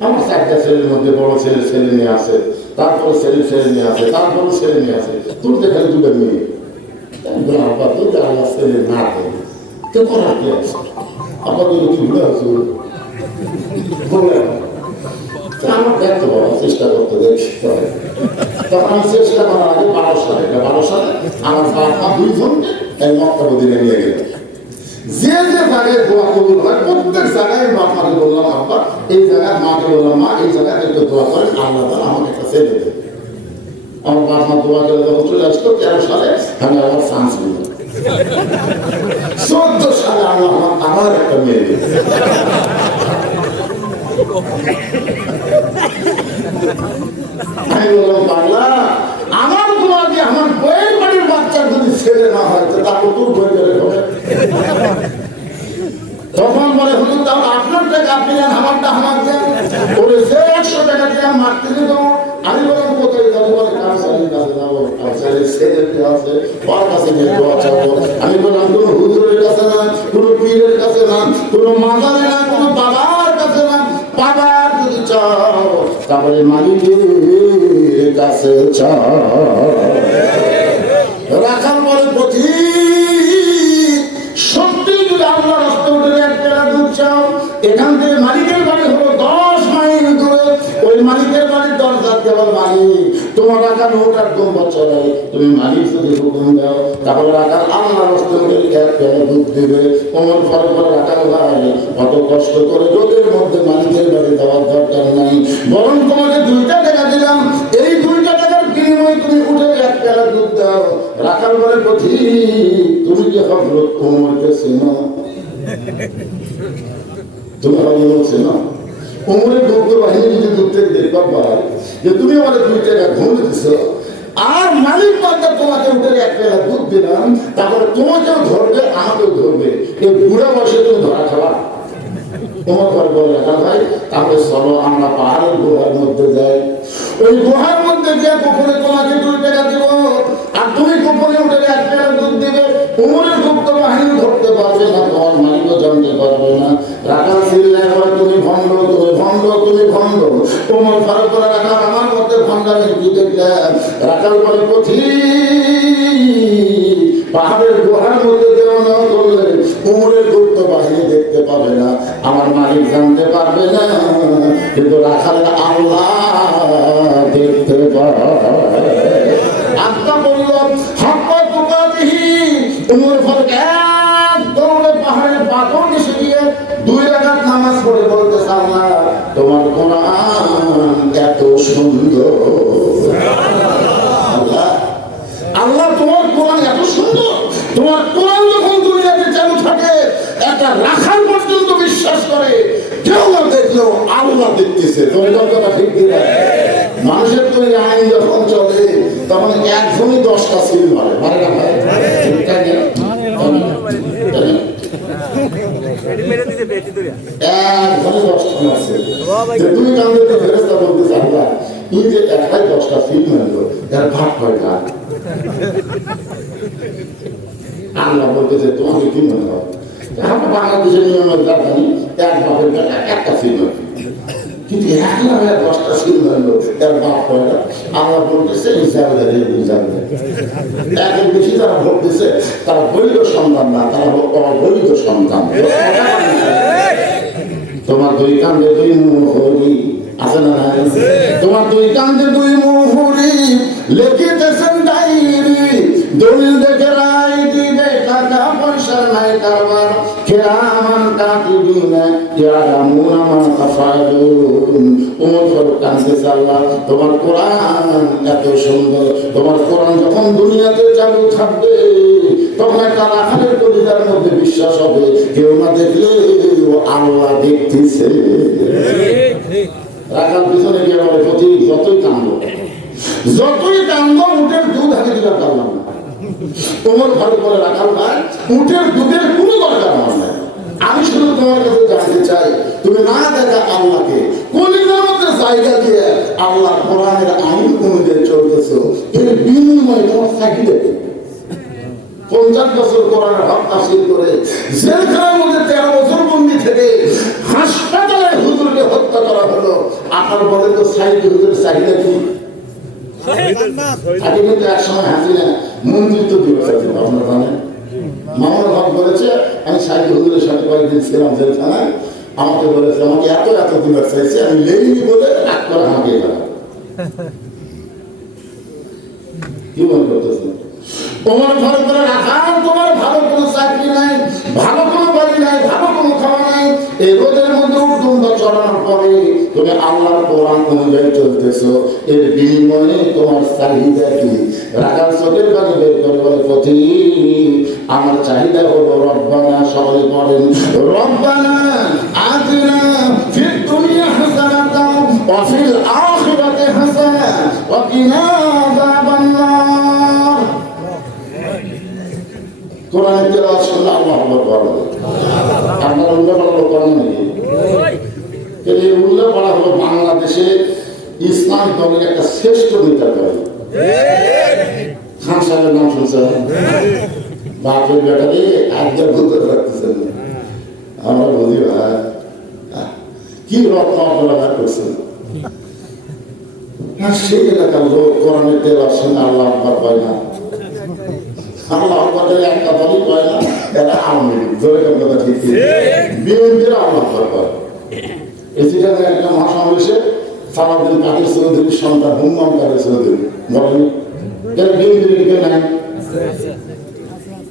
আমার 4টা ছেলের মধ্যে বড় ছেলে ছেলে মেয়ে আছে, তারপরে ছেলে ছেলে মেয়ে আছে, তারপরে ছেলে মেয়ে আছে, তোর দেখালে 2টা মেয়ে। আব্বা তুই আল্লাহ ছেলে না দেয় তো করার কি আছে? আব্বা তুই কি ভুলে আছো? আমার দেখতে পাবো, চেষ্টা করতে দেখি। তখন আমি চেষ্টা করার আগে 12 সালে আমার বাবা 2 জনকে এই মক্কা মদিনা নিয়ে গেলেন। যে যে জায়গায় দোয়া কবুল হয় প্রত্যেক জায়গায় বাপাকে বললাম আব্বা, এই জায়গায় মাকে বললাম মা, এই জায়গায় একটু দোয়া করেন আল্লাহ তাআলা আমাকে একটা ছেলে দেবে। আমার বাবা দোয়া করে যখন চলে আসতো 13 সালে আমি আমার চান্স নিলাম। 14 সালে আল্লাহ আমার একটা মেয়ে দেবে। আমি বললাম পাগলা, আমার দোয়া দিয়ে আমার বইয়ের বাড়ির বাচ্চার যদি ছেলে না হয় তো তারপর তোর বই করে হবে। তখন বলে হুজুর তাহলে আপনার টাকা আপনি নেন, আমারটা আমার দেন। ওরে সে 100 টাকা দিয়ে মারতে দিল। আমি বললাম কোথায় যাবো? বলে কাউসারির কাছে যাবো, কাউসারির ছেলে আছে ওর কাছে নিয়ে দোয়া চাবো। আমি বললাম কোনো হুজুরের কাছে না, কোনো পীরের কাছে না, কোনো মাজারে না, কোনো বাবার কাছে না। বাবার যদি চাও তাহলে মালিকের কাছে চাও। রাখাল বলে পথিক সত্যি যদি আল্লাহ রাস্তা উঠে একটা দুধ চাও, এখান থেকে মালিকের বাড়ি হলো 10 তোমার রাখাল ওটার দুধ চলে, তুমি মালিক যদি হুকুম দাও তাহলে রাখাল আল্লাহ এক পেলে দুধ দেবে। ওমর ফারুক রাখাল ভাই কত কষ্ট করে রোদের মধ্যে মালিকের বাড়ি দেওয়ার দরকার নাই, বরং তোমাকে 2 টাকা দিলাম, এই 2 টাকার বিনিময়ে তুমি উঠে এক পেলা দুধ দাও। রাখাল বলে পথিক তুমি কি হযরত ওমরকে চেনো? তুমি হযরত চেনো? ওমরের গুপ্ত বাহিনী যদি দুধ থেকে দেখবার পায় যে তুমি আমাদের 2 টাকা ঘুম দিচ্ছ আর মালিক বান্দা তোমাকে উঠে এক পেলা দুধ দিলাম, তারপরে তোমাকেও ধরবে আমাকেও ধরবে, এই বুড়া বয়সে তুমি ধরা খাবা। ওমর ফারুক বলে রাখাল ভাই তাহলে চলো আমরা পাহাড়ের গুহার মধ্যে যাই, ওই গুহার মধ্যে গিয়ে গোপনে তোমাকে 2 টাকা দিব আর তুমি গোপনে উঠে এক পেলা দুধ দিবে। ওমরের গুপ্ত বাহিনী ধরতে পারবে না, তোমার মালিকও জানতে পারবে না। রাখাল চিল্লায় বলে তুমি ভণ্ড, তুমি ভণ্ড, তুমি ভণ্ড। ওমর ফারুক বলে রাখাল আমার মধ্যে ভণ্ডামি কি দেখলেন? রাখাল বলে পথিক পাহাড়ের গুহার মধ্যে দেওয়া না করলে ওমরের গুপ্ত বাহিনী দেখতে পাবে না, আমার মালিক জানতে পারবে না, কিন্তু রাখাল আল্লাহ দেখতে পাবে। আত্মা বলল হক্কা তুকাতিহি। ওমর ফারুক এক দৌড়ে পাহাড়ের পাথর এসে গিয়ে 2 রাকাত নামাজ পড়ে বলতেছে আল্লাহ তোমার কোরআন এত সুন্দর, আল্লাহ আল্লাহ তোমার কোরআন এত সুন্দর। তোমার কোরআন যখন দুনিয়াতে চালু থাকে একটা রাখাল পর্যন্ত বিশ্বাস করে কেউ না দেখলেও আল্লাহ দেখতেছে। তোমার কথা ঠিক কিনা? মানুষের তৈরি আইন যখন চলে তখন একজনই 10টা সিল মারে, মারে না ভাই? তুমি কান্দে ফেরেশতা বলতেছে আল্লাহ এই যে একাই 10টা সিল মারলো এর ভাগ হয় না। আল্লাহ বলতেছে তোমাকে কি মনে হয় আমরা বাংলাদেশের নিয়মের জানি এক বাপের বেলা একটা সিল মারবে, কিন্তু 10টা সিল মারলো এর ভাগ হয় না। আল্লাহ বলতেছে একের বেশি যারা ভোট দিচ্ছে তারা বৈধ সন্তান না, তারা অবৈধ সন্তান। তোমার 2 কান্দে 2 মোহরি আছে না? তোমার 2 কান্দে 2 মোহরি লিখিতেছেন ডায়েরি, দলিল দেখে রায় দিবে, টাকা পয়সা নাই কারবার, কিরামান কাতিবিনা ইয়ালামুনা মা তাফআলুন। ওমর ফারুক কাঁদতেছে আল্লাহ তোমার কোরআন এত সুন্দর, তোমার কোরআন যখন দুনিয়াতে চালু থাকবে তখন একটা রাখালের কলিজার মধ্যে বিশ্বাস হবে কেউ না দেখলে আল্লাহ দেখতেছে। রাখাল পিছনে গিয়ে বলে পথিক যতই কান্দো উটের দুধ আগে দিলাম পারলাম না। ওমর ফারুক বলে রাখাল ভাই উটের দুধের কোনো দরকার আমার নাই, আমি শুধু তোমার কাছে জানতে চাই তুমি না দেখা আল্লাহকে কলিজার মধ্যে জায়গা দিয়ে আল্লাহ কোরআনের আইন অনুযায়ী চলতেছো, এর বিনিময়ে তোমার চাহিদা 50 বছর কোরআনের হক তাফসীর করে জেলখানার মধ্যে 13 বছর বন্দী থেকে হাসপাতালে হুজুরকে হত্যা করা হলো। আপনার বলেন তো সাইদ হুজুরের চাহিদা কি? আগে কিন্তু এক সময় হাসিনা মন্ত্রিত্ব দিবস আছে আপনারা জানেন, মামুনুল হক বলেছে আমি সাইদ হুজুরের সাথে কয়েকদিন ছিলাম জেলখানায়, আমাকে বলেছে আমাকে এত দিবস চাইছে, আমি লেইনি বলে রাগ করে আমাকে গেলাম। কি মনে করতেছেন? ওমর ফারুক বলে রাখাল তোমার ভালো কোনো চাকরি নাই, ভালো কোনো বাড়ি নাই, ভালো কোনো খাওয়া নাই, এই রোদের মধ্যে উঠুন চড়ানোর পরে তুমি আল্লাহর কোরআন অনুযায়ী চলতেছো, এর বিনিময়ে তোমার চাহিদা কি? রাখাল চোখের পানি বের করে বলে পথিক আমার চাহিদা হলো রব্বানা, সকলে পড়েন রব্বানা আতিনা ফিদ দুনিয়া হাসানাতাও ওয়া ফিল আখিরাতি হাসানা ওয়া কিনা আযাবান্নার। কোরআনের তেলাওয়াত শুনলে আল্লাহু আকবার বলবে, আপনারা উল্লেখ করলো কোরআন নাকি? এই উল্লেখ করা হলো বাংলাদেশে ইসলাম দলের একটা শ্রেষ্ঠ নেতা দল খান সাহেবের নাম শুনছেন? বাপের বেটা দিয়ে একবার বুঝতে পারতেছেন না, আমরা বুঝি ভাই কি রত্ন আপনারা করছেন। সেই এলাকার লোক কোরআনের তেলাওয়াত শুনে আল্লাহ আকবার পায় না, আল্লাহ আকবার একটা দলই পায় না, এরা আওয়ামী লীগ ধরে কথা ঠিক বিএনপির আল্লাহ আকবার। এখানে একটা মহাসমাবেশে সালাউদ্দিন কাদের চৌধুরীর সন্তান হুম্মাম কাদের চৌধুরী বলেন কেন বিএনপির দিকে নাই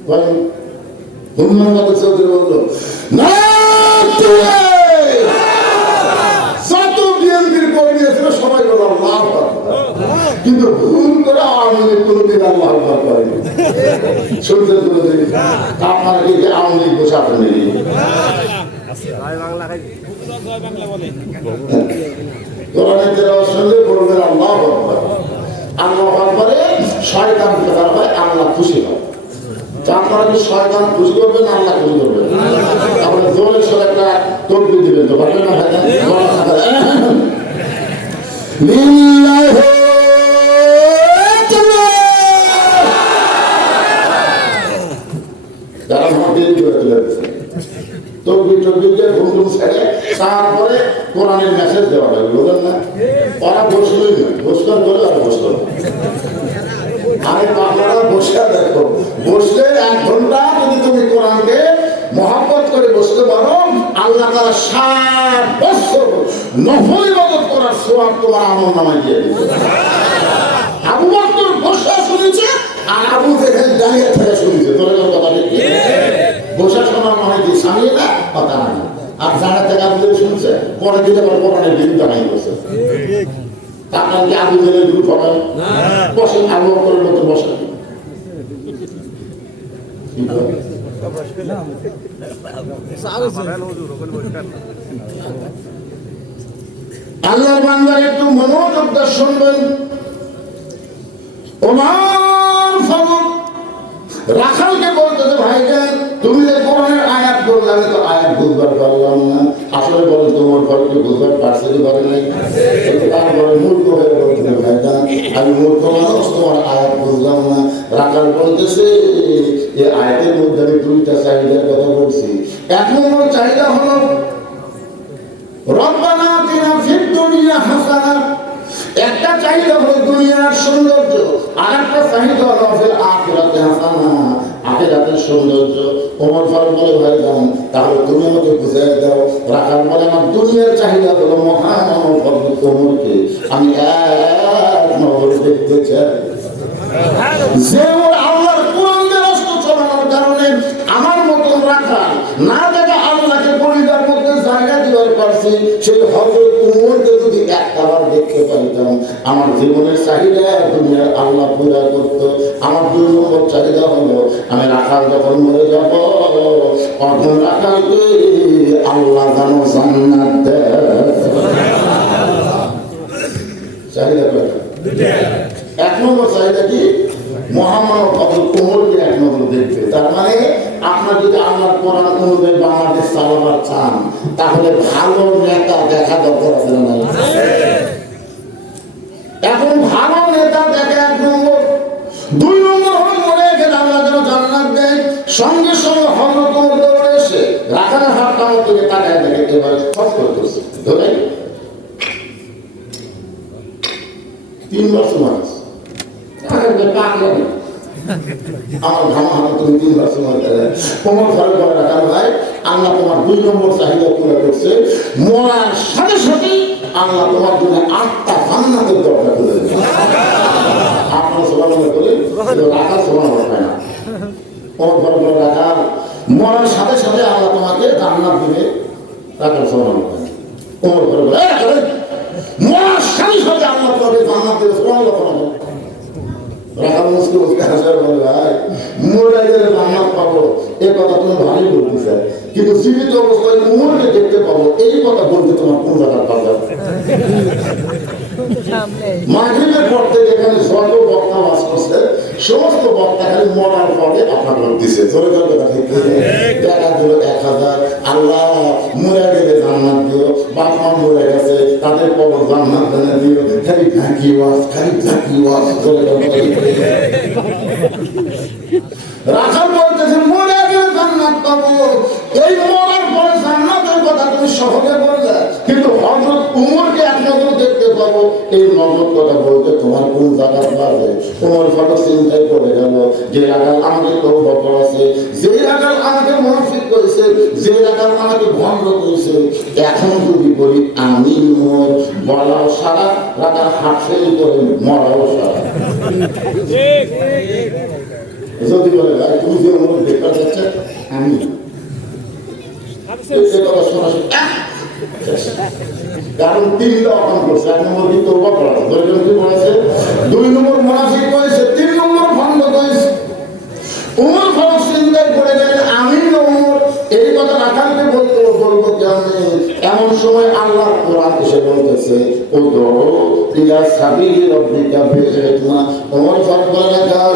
বলেন হুম্মাম কাদের চৌধুরী বললো না যত বিএনপির কর্মী ছিল সবাই বলল আল্লাহু আকবার কিন্তু ভুল করে আওয়ামী লীগ কোনোদিন আল্লাহু আকবার করেনি শুনছেন কোনোদিন আপনারা কি আওয়ামী লীগ বসে আপনার নেই কোরআনের তেলাওয়াত শুনলে বলবেন আল্লাহু আকবার আল্লাহু আকবারে শয়তান ফেরার হয় আল্লাহ খুশি হয় আপনারা কি শয়তান খুশি করবেন আল্লাহ খুশি করবেন আপনারা জোরে সরে একটা তকবীর দিবেন তো পারবেন না লিল্লাহি যারা মহাদেব করে তুলে দিচ্ছে তকবীর দিয়ে ঘুম ছেড়ে তারপরে কোরআনের মেসেজ দেওয়া হবে বুঝলেন না ওরা বসলই না বসলাম করে আর বসলো আরে আপনারা বসে দেখো বসলে 1 ঘন্টা যদি তুমি কোরআনকে মহব্বত করে বসতে পারো আল্লাহ তাআলা 60 বছর নফল ইবাদত করার সওয়াব তোমার আমলনামায় দিয়ে দিবে আবু বকর বসা শুনেছে আর আবু জেহেল দাঁড়িয়ে থেকে শুনেছে তোর কথা ঠিক বসা শোনার মানে কি সামিয়ে না কথা না আর জানা থেকে আবু জেহেল শুনছে পরে দিতে পারে কোরআনের বিরুদ্ধে নাই বসে আপনার কি আবু জেহেলের গ্রুপ হবে না বসেন আবু বকরের মতো বসেন আল্লাহর বান্দার একটু মনোযোগ দিয়ে শুনবেন ওমর ফারুক রাখালকে বলতেছে ভাইজান তুমি যে কোরআনের আয়াত বললে আমি তো আয়াত বুঝবার পারলাম না আসলে বলেন তোমার ফারুককে বুঝবার পারছে কি পারে নাই তারপরে মূর্খ হয়ে বলতে ভাইজান আমি মূর্খ মানুষ তোমার আয়াত বুঝলাম না রাখাল বলতেছে এই আয়াতের মধ্যে আমি 2টা চাহিদার কথা বলছি 1 নম্বর চাহিদা হলো রব্বানা আতিনা ফিদ দুনিয়া হাসানা একটা চাহিদা হলো দুনিয়ার সৌন্দর্য আর একটা চাহিদা হলো ফিল আখিরাতে হাসানা আখিরাতের সৌন্দর্য ওমর ফারুক বলে ভাইজান তাহলে তুমি আমাকে বুঝিয়ে দাও রাখাল বলে আমার দুনিয়ার চাহিদা হলো মহান ওমর ফারুক ওমরকে আমি এক নজরে দেখতে চাই যে ওর আল্লাহর কোরআনের রাস্তা চালানোর কারণে আমার মতন রাখাল না দেখে আল্লাহকে পরিবার মধ্যে জায়গা দিবার পারছি সেই হযরত ওমরকে যদি একবার দেখতে পাইতাম আমার জীবনের চাহিদা দুনিয়ার আল্লাহ পুরা করতো আমার 2 নম্বর চাহিদা হলো আমি রাখাল যখন মরে যাব তখন রাখালকে আল্লাহ যেন জান্নাত দেয় চাহিদা দুইটা 1 নম্বর চাহিদা কি মুহাম্মদ হযরত ওমরকে 1 নম্বর দেখতে তার মানে আপনার যদি আল্লাহর কোরআন অনুযায়ী বাংলাদেশ চালাবার চান তাহলে ভালো নেতা দেখা দরকার আছে না এখন ভালো নেতা দেখা 1 নম্বর 2 নম্বর হলো মরে গেলে আল্লাহ যেন জান্নাত দেয় সঙ্গে সঙ্গে হযরত ওমর দৌড়ে এসে রাখালের হাত কামড় থেকে তাকায় দেখে এবার খরচ করতেছে ধরে 3 বার সময় আমার ঘামা হাতে তুমি 3 বার সময় দেয় ওমর ফারুক বলে রাখাল ভাই আল্লাহ তোমার 2 নম্বর চাহিদা পুরো করছে মরার সাথে সাথে আল্লাহ তোমার জন্য 8টা জান্নাতের দরজা খুলে দেবে আপনারা সুবহানাল্লাহ বলে রাখাল সুবহানাল্লাহ হয় না ওমর ফারুক বলে রাখাল মরার সাথে সাথে আল্লাহ তোমাকে জান্নাত দিবে রাখাল সুবহানাল্লাহ ওমর ফারুক বলে রাখাল মরার সাথে সাথে আল্লাহ তোমাকে জান্নাত দিবে সুবহানাল্লাহ রাখাল মুসলিম হাজার বলে ভাই মরে গেলে জান্নাত পাবো এই কথা তুমি ভালোই বলতে চাই কিন্তু জীবিত অবস্থায় উমরকে দেখতে পাবো এই কথা বলতে তোমার কোন জায়গার পাবে মাগরিবের পর থেকে এখানে যত বক্তা বাস করছে সমস্ত বক্তা খালি মরার পরে আপনার দিছে জোরে জোরে কথা ঠিক টাকা দিল 1000 আল্লাহ মরে গেলে জান্নাত দিও বাপ মা মরে গেছে তাদের কবর জান্নাত দেনে দিও খালি ঢাকি ওয়াজ জোরে জোরে রাখাল বলতেছে মরে গেলে জান্নাত পাবো এই মরার পরে জান্নাতের কথা তুমি সহজে বললে কিন্তু হযরত ওমরকে 1 নজর দেখতে পাবো এই নজর কথা বলতে তোমার কোন জাকাত বাজে। ওমর ফারুক চিন্তায় পড়ে গেল, যে রাখাল আমাকে তওবা করেছে, যে রাখাল আমাকে মুনাফিক করেছে, যে রাখাল আমাকে ভণ্ড করেছে, এখন যদি বলি আমি ওমর, বলাও সারা, রাখাল হাত ফেল করে মরাও সারা। যদি বলে ভাই তুমি যে ওমর দেখতে যাচ্ছে, আমি কারণ তিনটা অকাম করছে। 1 নম্বর কি তওবা করেছে, 2 নম্বর কি করেছে, 2 নম্বর মুনাফিক করেছে, 3 নম্বর ভণ্ড করেছে। ওমর ফারুক চিন্তায় পড়ে গেলেন, আমি ওমর এই কথা রাখালকে বলবো কেমনে? এমন সময় আল্লাহর কোরআন এসে বলতেছে, ও দরো ইলা সাবিলি রাব্বিকা বিহিকমা। ওমর ফারুক বলে, রাখাল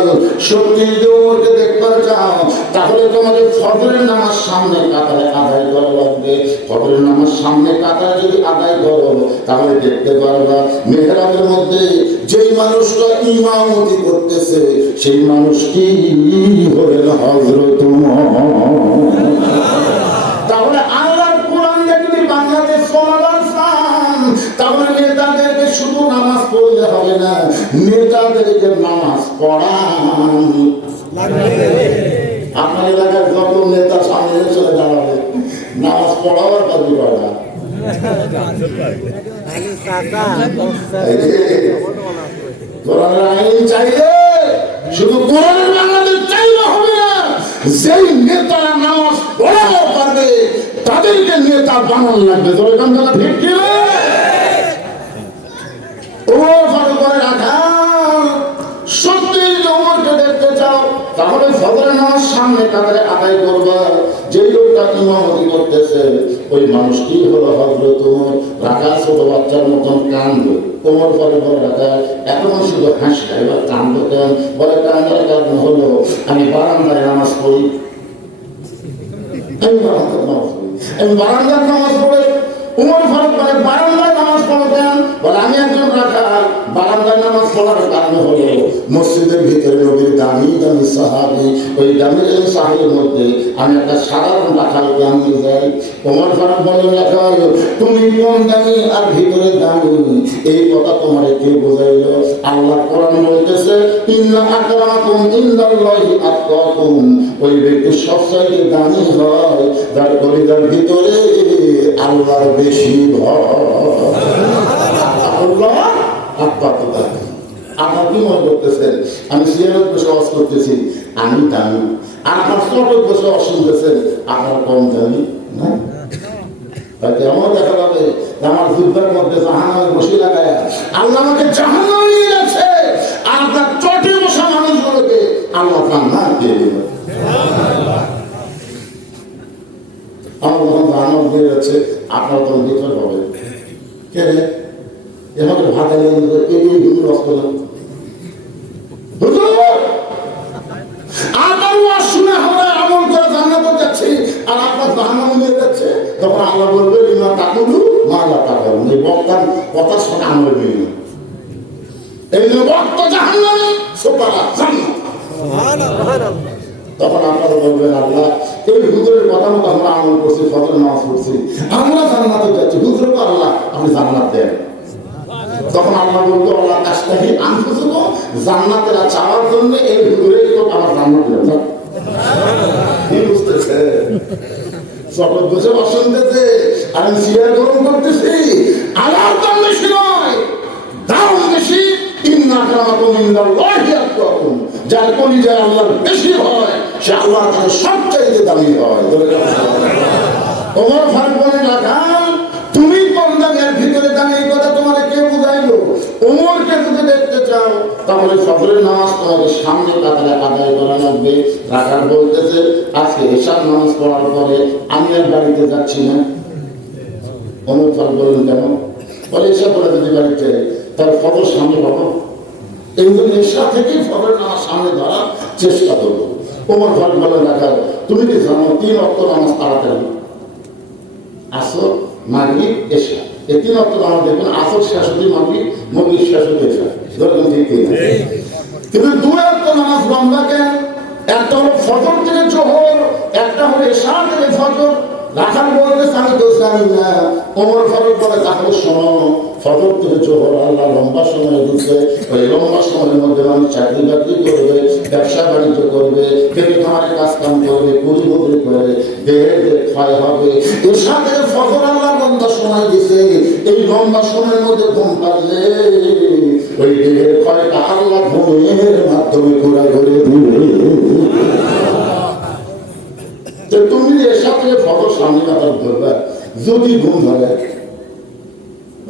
সত্যি যদি ওমরকে দেখবার চাও, তাহলে তোমাকে ফজরের নামাজ সামনে কাতারে আদায় করা লাগবে। ফজরের নামাজ সামনে কাতারে যদি আদায় করো, তাহলে দেখতে পারবা মেহরাবের মধ্যে যেই মানুষটা ইমামতি করতেছে, সেই মানুষটি হলেন হযরত ওমর। তাহলে আল্লাহর কোরআন যদি বাংলাদেশ সমাধান চান, তাহলে নেতাদেরকে শুধু নামাজ পড়লে হবে না, নেতাদেরকে নামাজ পড়ান লাগবে। আপনার এলাকার যত নেতা সামনে চলে দাঁড়াবে, নামাজ পড়াবার কাজই করে না। কোরআনের আইন চাইলে শুধু কোরআনের বাংলাদেশ চাইলে হবে না, যেই নেতারা নামাজ পড়াতে পারবে তাদেরকে নেতা বানানো লাগবে। তো এখান থেকে ঠিক কি না? ওমর ফারুক করে রাখাল সত্যি ওমরকে দেখতে চাও, তাহলে ফজরের নামাজ সামনে কাতারে আদায় করবা। যেই লোকটা ইমামতি করতেছে, ওই মানুষটি হলো হযরত ওমর। রাখাল ছোট বাচ্চার মতন কান্দে। ওমর ফারুক বলে, রাখাল এখনো শুধু হাসি, এবার কান্দ কেন? বলে, কান্দার কারণ হলো আমি বারান্দায় নামাজ পড়ি, আমি বারান্দার নামাজ পড়ি। ওমর ফারুক বলে, বারান্দায় নামাজ পড়ো কেন? বলে, আমি একজন রাখাল, বারান্দায় নামাজ পড়ার কারণ হলো মসজিদের ভিতরে নবীর দামি দামি সাহাবী, ওই দামি দামি সাহাবীর মধ্যে আমি একটা সাধারণ রাখালকে আমি যাই। ওমর ফারুক বলে, রাখাল তুমি কোন দামি আর ভিতরে দামি, এই কথা তোমার কে বোঝাইলো? আল্লাহ কোরআন বলতেছে, ইন্না আকরামাকুম ইনদাল্লাহি আতকাকুম। ওই ব্যক্তি সবচাইতে দামি হয় যার কলিজার ভিতরে আল্লাহর বেশি ভয়। আল্লাহ আপনার কি মনে করতেছেন আমি সিয়ারত বসে অস করতেছি, আমি দামি, আর আপনার চটক বসে অস শুনতেছেন আপনার কম দামি না? কেমন দেখা যাবে আমার যুদ্ধের মধ্যে জাহান্নামে বসে লাগায় আল্লাহ আমাকে জাহান্নামে নিয়ে যাচ্ছে, আর আপনার চটে বসা মানুষগুলোকে আল্লাহ জান্নাত দিয়ে দেবে। আমার যখন জাহান্নাম দিয়ে যাচ্ছে, আপনার তখন বিপদ হবে। কে রে এভাবে ভাতা নিয়ে এই হিন্দু রস করলাম শুনে আমরা আমল করে জান্নাতে যাচ্ছি, আর আপনার জাহান্নামে নিয়ে যাচ্ছে। তখন আল্লাহ বলবে, ইমা তাকুলু মালা তাকুলু। এই বক্তার কথার সাথে আমল মিল না। এই যে বক্তা জাহান্নামে, সোপারা জান্নাত। সুবহানাল্লাহ। তখন আপনারা বলবেন, আল্লাহ এই হুজুরের কথা মতো আমরা আমল করছি, ফজর নামাজ পড়ছি, আমরা জান্নাতে যাচ্ছি, হুজুর তো আল্লাহ আপনি জান্নাত দেন। তখন আল্লাহ বলতো, আল্লাহ কাজটাই আনফুসুকো, জান্নাতেরা চাওয়ার জন্য এই হুজুরের তো আমার জান্নাত দেন। কি বুঝতেছে? সকল বসে বসন্তেছে, আমি সিয়ার গরম করতেছি, আল্লাহর দাম বেশি নয়, দাম বেশি। ইন্না আকরামাকুম ইনদাল্লাহি আতকাকুম। যার কলিজায় আল্লাহর বেশি হয়, সে আল্লাহর কাছে সবচাইতে দামি হয়। ওমর ফারুক বলে, রাখাল তুমি কোন দামের ভিতরে দামি, এই কথা তোমার কে বুঝাইলো? ওমরকে যদি দেখতে চাও, তাহলে ফজরের নামাজ তোমাকে সামনে কাতারে আদায় করা লাগবে। রাখাল বলতেছে, আজকে এশার নামাজ পড়ার পরে আমি আর বাড়িতে যাচ্ছি না। ওমর ফারুক বললেন, কেন? বলে, এশা পড়ে যদি বাড়িতে তার ফজর সামনে পাবো, এই জন্য এশা থেকে ফজরের নামাজ সামনে ধরার চেষ্টা করবো। ওমর ফারুক বলে, রাখাল তুমি কি জানো 3 ওয়াক্ত নামাজ তাড়াতাড়ি, আসর মাগরিব এশা, এই 3 ওয়াক্ত নামাজ দেখবেন আসর শেষ হতে মাগরিব, মাগরিব শেষ হতে এশা, ধরুন ঠিক কিনা? কিন্তু 2 ওয়াক্ত নামাজ লম্বা কেন? একটা হলো ফজর থেকে জোহর, একটা হলো এশা থেকে ফজর। রাখাল বলতেছে, আমি তো জানি না। ওমর ফারুক বলে, তাহলে শোনো, ফজর থেকে জোহর আল্লাহ লম্বা সময় দিচ্ছে। ওই লম্বা সময়ের মধ্যে মানুষ চাকরি বাকরি করবে, ব্যবসা বাণিজ্য করবে, পেটে খামারে কাজ কাম করবে, পুরি বদলি করে দেহের ক্ষয় হবে। এর সাথে ফজর আল্লাহ লম্বা সময় দিছে। এই লম্বা সময়ের মধ্যে ঘুম পারলে ওই দেহের ক্ষয়টা আল্লাহ ঘুমের মাধ্যমে পুরা করে দিবে। তুমি এর সাথে ফজর সামনে কথা ধরবে, যদি ঘুম ধরে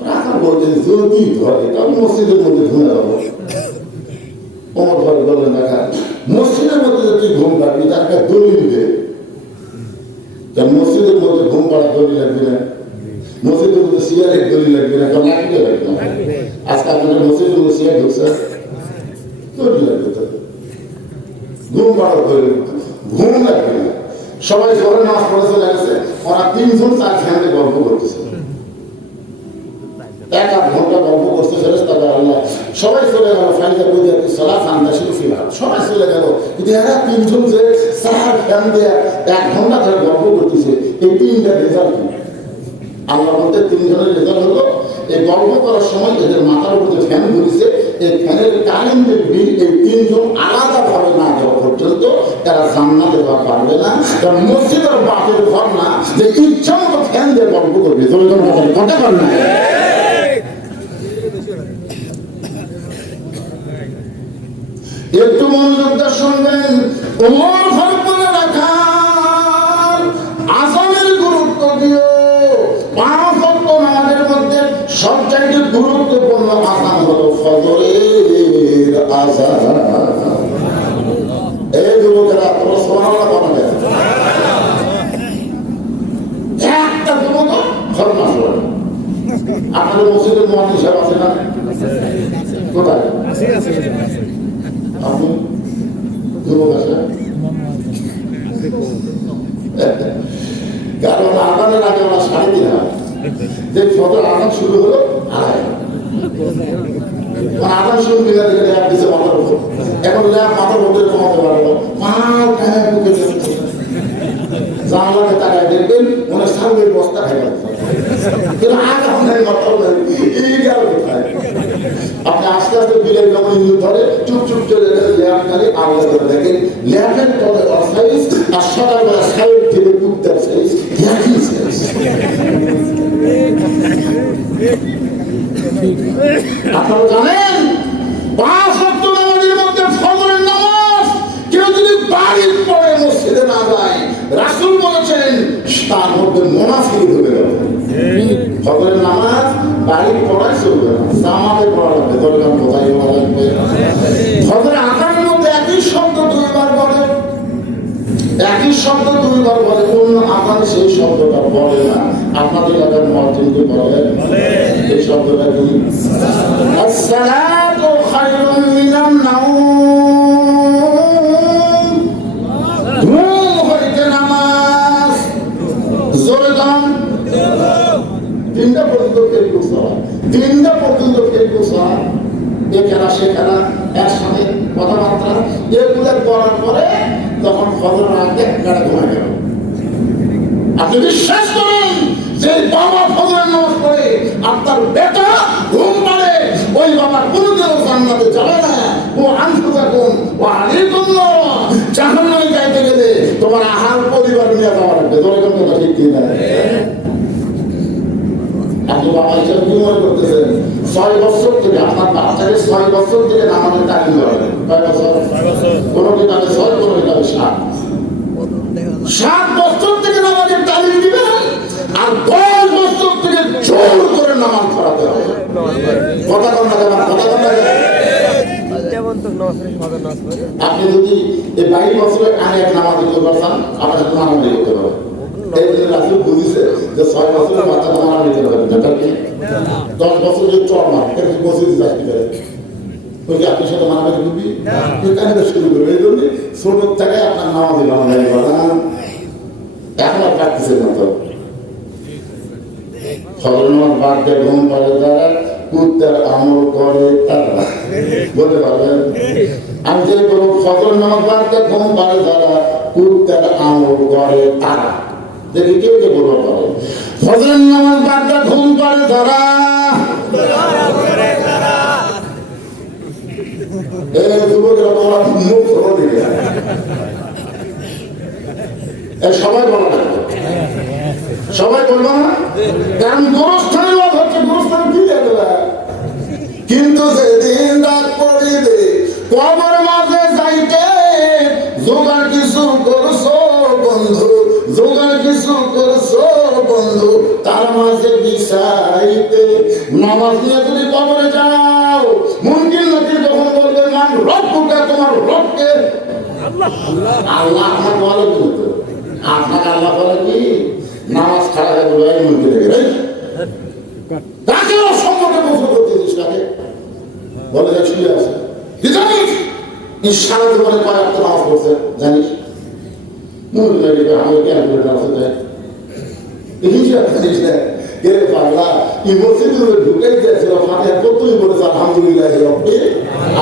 রাখা বলছেন যদি ধরে তাহলে মসজিদের মধ্যে ঘুমে যাবো। ওমর ঘরে বললেন দেখা মসজিদের মধ্যে তুই ঘুম পাবি তার একটা দলিল দে। মসজিদের মধ্যে ঘুম পাড়া দলিল লাগবে না, মসজিদের মধ্যে সিগারেট দলিল লাগবে না, কারণ লাগবে লাগবে না। আজকে আপনাদের মসজিদের মধ্যে সিগারেট ঢুকছে দলিল লাগবে, তো ঘুম পাড়া দলিল ঘুম লাগবে না। সবাই জোরে নামাজ পড়ে চলে গেছে, ওরা 3 জন 4 ফ্যামিলি গল্প করতেছে, 1-8 ঘন্টা গল্প করতে ফেরেশতারা আল্লাহ সবাই চলে গেল। ফাইজা বুঝে সালাত আনতে শুরু ছিল, সবাই চলে গেল। কিন্তু এরা 3 জন যে 4 ফ্যান দিয়ে 1 ঘন্টা ধরে গল্প করতেছে, এই 3টা রেজাল্ট কি? আল্লাহ বলতে 3 জনের রেজাল্ট হলো এই গল্প করার সময় এদের মাথার উপর যে ফ্যান ঘুরেছে, এই ফ্যানের কারেন্টের বিল এই 3 জন আলাদা ভাবে না দেওয়া পর্যন্ত তারা জান্নাতে যেতে পারবে না। কারণ মসজিদের বাপের ঘর না যে ইচ্ছা মতো ফ্যান দিয়ে গল্প করবে, কথা বল না। একটু মনোযোগ দিয়ে শুনবেন। ওমর ফারুক বলে রাখার আযানের গুরুত্ব দিও। 5 ওয়াক্ত নামাজের মধ্যে সবচাইতে গুরুত্বপূর্ণ আযান হলো ফজরের আযান। এই যুবকেরা তোমরা সুবহানাল্লাহ বলবেন। একটা যুবক ফরমান করে আপনাদের মসজিদের মুয়াজ্জিন সাহেব আছে না? কোথায় আছে? আপনি যুবক আছে? কারণ আজানের আগে ওরা 3:30 হয়, যে ফজর আজান শুরু হলো 2:30। আজান শুরু মিলা থেকে ল্যাব দিচ্ছে মাথার উপর, এখন ল্যাব মাথার উপরে কমাতে পারলো মাল খায় বুকে জানলাকে তাকায় দেখবেন মনে সামনের বস্তা খাই কিন্তু আগাম নাই মাথাও নাই, এই গেল কোথায়? আপনি আস্তে আস্তে বিলের যেমন ইন্দুর ধরে চুপ চুপ চলে গেলে ল্যাব খালি আলাদা করে দেখেন, ল্যাবের তলে সাইজ আর সকালবেলা সাইড থেকে কুত্তার সাইজ একই সাইজ। আপনারা জানেন 5 ওয়াক্ত নামাজের মধ্যে ফজরের নামাজ কেউ যদি বাড়ির পরে মসজিদে না যায়, রাসূল বলেছেন তার মধ্যে মুনাফিক হয়ে যাবে। ফজরের নামাজ বাড়ির পড়ায় চলবে না, জামাতে পড়া লাগবে, দরকার কোথায় পড়া লাগবে। ফজরের আযানের মধ্যে একই শব্দ 2 বার বলে, একই শব্দ 2 বার বলে, অন্য আযান সেই শব্দটা বলে না। আপনাদের এলাকার মুয়াজ্জিন কি বলে? এই শব্দটা কি? আসসালাতু খায়রুম মিনান নাওম। ঘুম হইতে নামাজ। জোরে দাম 3টা পর্যন্ত কেউ সালাত, 3টা পর্যন্ত কেউ সালাত, এ খেলা সে খেলা একসাথে কথাবার্তা এগুলো করার পরে তখন ফজরের আগে গাড়ি ঘুমায় গেল। আপনি বিশ্বাস করুন যে বাবা ফজরের নামাজ পড়ে আর তার বেটা ঘুম পাড়ে, ওই বাবা কোনোদিনও জান্নাতে যাবে না। ও আনফুসাকুম ওয়া আলাইকুম নার, জাহান্নামে যাইতে গেলে তোমার আহার পরিবার নিয়ে যাওয়া লাগবে। দরকার কথা ঠিক কি না? আপনি বাবা হিসেবে কি মনে করতেছেন? 6 বছর থেকে আপনার বাচ্চাকে 6 বছর থেকে নামাজের তালিম দেওয়া হবে। কয় বছর? কোনো কিতাবে 6, কোনো কিতাবে 7। 7 বছর থেকে নামাজের তালিম দিবেন আর 10 বছর থেকে জোর করে নামাজ পড়াতে হবে। কথা কম না, কথা কম না। আপনি যদি এই 22 বছরের আগে এক নামাজ দিতে পারছেন, আপনার সাথে মারামারি করতে পারবেন। এই জন্য রাসূল বুঝিয়েছে যে 6 বছরের বাচ্চা মারামারি করতে পারবেন না, কি 10 বছর যে চড় মার এটা মসজিদে যাইতে পারে, ওই যে আপনার সাথে মারামারি করবি এখানে শুরু করবে। এই জন্য ছোট থেকে আপনার নামাজে বাংলায় বানান এখন আর কাটতেছে না। তো ফজর নামাজ বাদ দিয়ে ঘুম পাড়ে তারা, কুত্তার আমল করে তারা, বলতে পারবেন? আমি যে বলবো ফজর নামাজ বাদ দিয়ে ঘুম পাড়ে তারা, কুত্তার আমল করে তারা, দেখি কেউ কে বলতে পারে। ফজর নামাজ বাদ দিয়ে ঘুম পাড়ে তারা এই যুবকেরা তোমরা মুখ করে দিবে, সবাই বলো না, সবাই বলবো না, কারণ গোরস্থানের ওয়াজ হচ্ছে, গোরস্থানে কি দেবে। কিন্তু সেদিন রাত পড়িবে কবর মাঝে যাইতে, জোগাড় কিছু করছো বন্ধু, জোগাড় কিছু করছো বন্ধু, তার মাঝে বিছাইতে। নামাজ নিয়ে যদি কবরে যাও, মুনকির নাকির যখন বলবে মান রব্বুকা, তোমার রবকে আল্লাহ আপনাকে বলে, কিন্তু আপনাকে আল্লাহ বলে কি নামাজ খারাপ হবে, মুনকির নাকির তাকে অসম্মতে গোসল করতে দিস, তাকে বলে যা শুয়ে আছে, জানিস সারা জীবনে কয়েকটা নামাজ পড়ছে জানিস, মুনকির নাকির আমি কেন করে নামাজ দেয় হিসাব জানিস না। এর পাল্লা এই মসজিদে ঢুকেই গেছিল, ফাতিহা কতই বলেছে আলহামদুলিল্লাহ রাব্বিল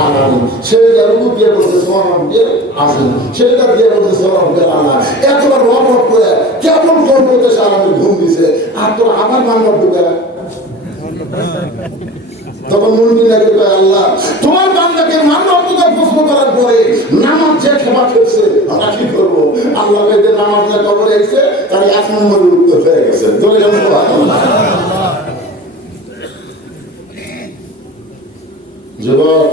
আলামিন, সেটা রুকু দিয়ে বলছে সুবহান রাব্বিল আযীম, সেটা দিয়ে বলছে সুবহান রাব্বিল আলা, এতবার রব করে কেমন করতে সারাদিন ঘুম দিছে, আর তোর আমার বাংলা ঢুকে। তখন মুনকির নাকির কয় আল্লাহ তোমার বান্দাকে মানবতা প্রশ্ন করার পরে নামাজ যে খেপা খেপছে, আমরা কি করবো? আল্লাহ যে নামাজ না কবরে এসে তার 1 নম্বরের উত্তর হয়ে গেছে। চলে যাবো যুবক,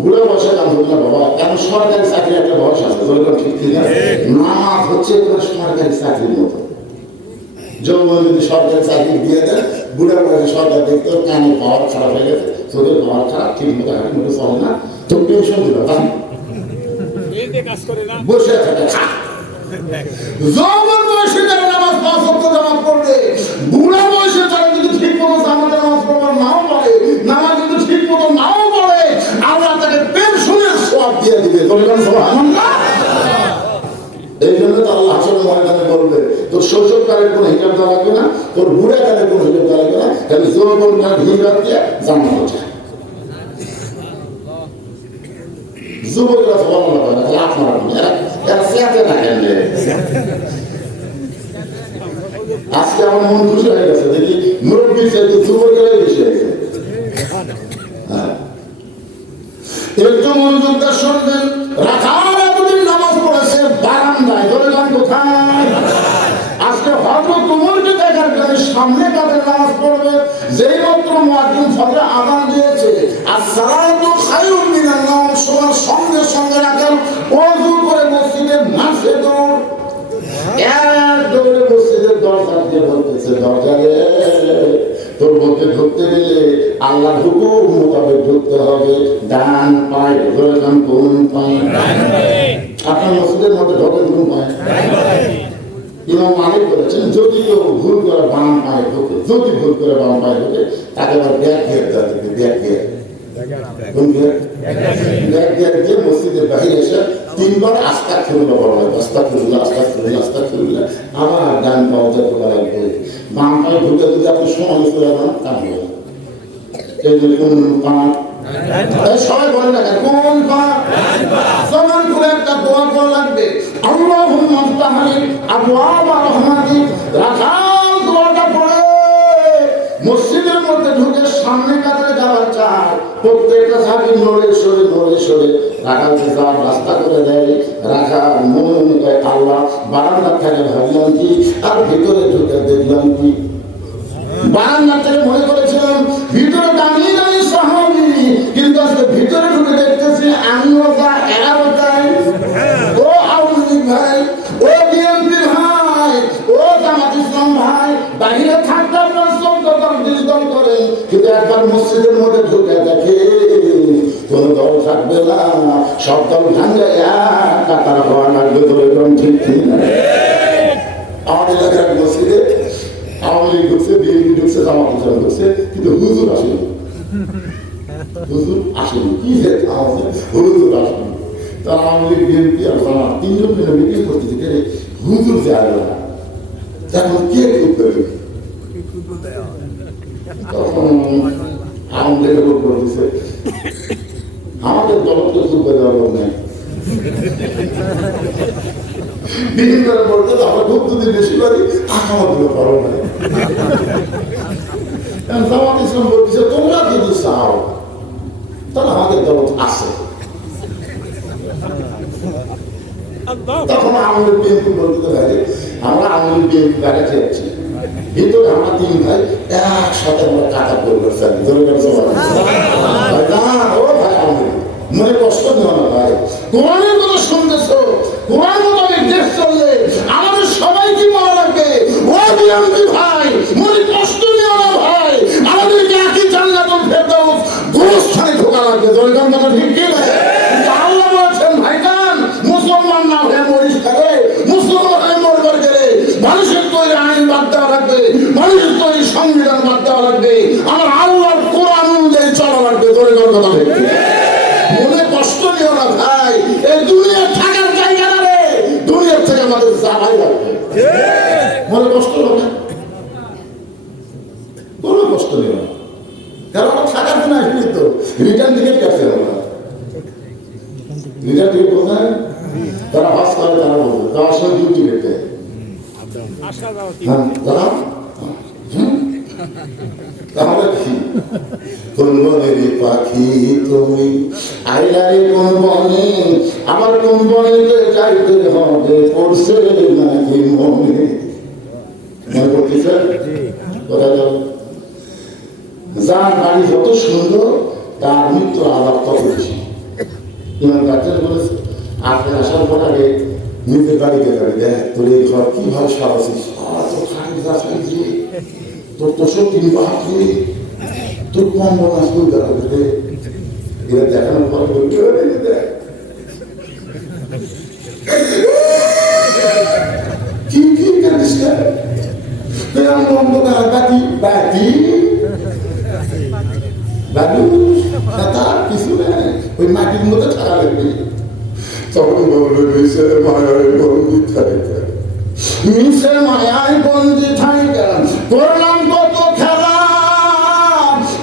বুড়ো বয়সে কাম করবে না বাবা, কারণ সরকারি চাকরি একটা বয়স আছে, ঠিক ঠিক আছে। নামাজ হচ্ছে সরকারি চাকরির মতো। যৌবন যদি সরকারি চাকরি দিয়ে দেন, বুড়া বয়সে সরকার দেখতে কানে পাওয়ার খারাপ হয়ে গেছে, চোখের পাওয়ার খারাপ, ঠিক মতো হাঁটি মতো চলে না, তো পেনশন দিল বসে থাকে। যৌবন বয়সে যারা নামাজ 5 ওয়াক্ত জামাত পড়বে, বুড়া বয়সে যারা যদি ঠিক মতো জামাতে নামাজ পড়বার নাও পারে, নামাজ যদি ঠিক মতো নাও পড়ে, আল্লাহ তাকে পেনশনের সওয়াব দিয়ে দিবে। সুবহানাল্লাহ। এই জন্য তো আল্লাহ হাসরের ময়দানে বলবে তোর শৈশবকালের কোনো হিসাব দেওয়া লাগবে না, তোর বুড়াকালের কোনো হিসাব দেওয়া লাগবে না, তাহলে যৌবনকাল হিসাব দিয়ে জান্নাত হচ্ছে। যুবকরা তো বলা হয় না, আপনারা এরা চেয়াতে থাকেন। আজকে আমার মন খুশি হয়ে গেছে, দেখি মুরব্বীর চাইতে যুবকেরাই বেশি হয়েছে। একটু মনোযোগ দিয়ে শুনবেন, রাখার এতদিন নামাজ পড়েছে বারান্দায়, ধরে যান কোথায়? আজকে হযরত ওমরকে দেখার জন্য সামনে কাদের নামাজ পড়বে, যেই মাত্র মুয়াজ্জিন ফজর আযান দিয়েছে, আসসালাতু খায়রুম মিনান নাওম, সবার সঙ্গে সঙ্গে রাখেন ওযু করে মসজিদের মাঝে দৌড়, এক দৌড়ে মসজিদের দরজা দিয়ে বলতেছে, দরজা রে তোর মধ্যে ঢুকতে গেলে আল্লাহর হুকুম মোতাবেক ঢুকতে হবে, ডান পায়ে ধরে কান, কোন পায়ে? আপনার মসজিদের মধ্যে ঢোকেন কোন পায়ে? ইমাম মালিক বলেছেন যদি কেউ ভুল করে বাম পায়ে ঢোকে, যদি ভুল করে বাম পায়ে ঢোকে, তাকে আবার ব্যাগ ঘের দেওয়া দেবে, ব্যাগ ঘের। ব্যাগ ঘের দিয়ে মসজিদের বাহিরে এসে 3 বার আস্তাগফিরুল্লাহ বলা হয়, আস্তাগফিরুল্লাহ আস্তাগফিরুল্লাহ আস্তাগফিরুল্লাহ, আমার ডান পায়ে যত লাগবে, বাম পায়ে ঢুকে যদি আপনি সময় করে দেন তা হবে। এই যে কোন পা, সবাই বলেন না কোন পা, সমান করে একটা দোয়া করা লাগবে, আল্লাহুম্মা আফতাহ লি আবওয়াবা রাহমাতিক। রাখাল দোয়াটা পড়ে মসজিদের মধ্যে ঢুকে সামনে কাতারে যাওয়ার চায়, প্রত্যেকটা সাথী নড়ে সরে রাখালকে যাওয়ার রাস্তা করে দেয়। রাখাল মনে মনে কয় আল্লাহ বারান্দা থেকে ভাবলাম কি, আর ভিতরে ঢুকে দেখলাম কি। বারান্দা থেকে মনে করেছিলাম ভিতরে দামি দামি সাহাবী, কিন্তু আজকে ভিতরে ঢুকে দেখতেছি আমিও যা এরাও তাই। ও আওয়ামী ভাই, ও বিএনপি ভাই, ও জামাত ইসলাম ভাই, বাহিরে থাকতে আপনার 14 দল 20 দল করেন, কিন্তু একবার মসজিদের মধ্যে ঢুকে দেখে কোন দল থাকবে না, সব দল ভাঙে কাতার হওয়া লাগবে। ধরে ঠিক ঠিক না? আমার এলাকার মসজিদে আওয়ামী লীগ ঢুকছে, বিএনপি ঢুকছে, জামাত ইসলাম ঢুকছে, কিন্তু হুজুর আসেনি। হুজুর আসেনি কি যে আমাদের হুজুর আসেনি। তারা আওয়ামী লীগ, বিএনপি আর জামাত 3 জন মিলে মিটিং করতেছে, কে হুজুর যে আসবে না, তখন কে চুপ করবে? তখন আওয়ামী লীগের লোক বলতেছে আমাদের দলকে চুপ করে দেওয়ার লোক নেই। বিভিন্ন বলতে আমরা খুব যদি বেশি করি আকামত গুলো করো না। জামাত ইসলাম বলছে তোমরা যদি চাও তাহলে আমাদের দরদ আছে। তখন আমাদের বিএনপি বলতে পারে আমরা আমাদের বিএনপি বেড়াতে যাচ্ছি, ভিতরে আমরা তিন ভাই একসাথে আমরা টাকা পরিবর্তন মনে কষ্ট নেওয়া না ভাই। কোরআনের কথা শুনতেছ, কোরআন মোতাবেক দেশ চললে আমাদের সবাইকে মনে রাখবে। ও বিএনপি ভাই মনে কষ্ট নেওয়া না ভাই, আমাদেরকে একই জান্নাতুল ফেরদাউস গোরস্থানে ঢোকা লাগবে। দরকার কথা ঠিক কি না? আল্লাহ বলেছেন ভাইজান মুসলমান না হয়ে মরিস থাকে, মুসলমান হয়ে মরবার গেলে মানুষের তৈরি আইন বাদ দেওয়া লাগবে, মানুষের তৈরি সংবিধান বাদ দেওয়া লাগবে, আমার আল্লাহর কোরআন অনুযায়ী চলা লাগবে। দরকার কথা ঠিক মনে কষ্ট নিও না ভাই, এই দুনিয়া থাকার জায়গা না রে, দুনিয়ার থেকে আমাদের জানাই লাগবে। মনে কষ্ট হবে, কোনো কষ্ট নিও না, কারণ আমরা থাকার জন্য আসবি তো। রিটার্ন টিকিট কাটছে আমরা, রিটার্ন টিকিট কোথায় তারা বাস করে, তারা বলবে যাওয়ার সময় ডিউটি পেতে তাহলে কি কোন বনের পাখি তুমি আইলারে কোন বনে, আমার কোন বনেতে যাইতে হবে পড়ছে নাকি মনে। মনে করতেছে কোথায় যাবো? যার বাড়ি যত সুন্দর তার মৃত্যু আলাপ তত বেশি। ইমাম গার্জেন বলেছে আপনি আসার পর আগে নিজের বাড়িতে গাড়ি দেখ তোর এই ঘর কিভাবে সারাছিস, তোর তো সব তিনি বাকি তোর কম মনে আসবে দাঁড়াবে। এরা দেখানোর পর বলতে দেখ কি কি জানিস বাকি বাকি কিছু নেই, ওই মাটির মধ্যে থাকা লাগবে। তখন বলবে মিশে মায়ায় বন্দি থাকে, মিশে মায়ায় বন্দি থাকে, করলাম কত খেলা,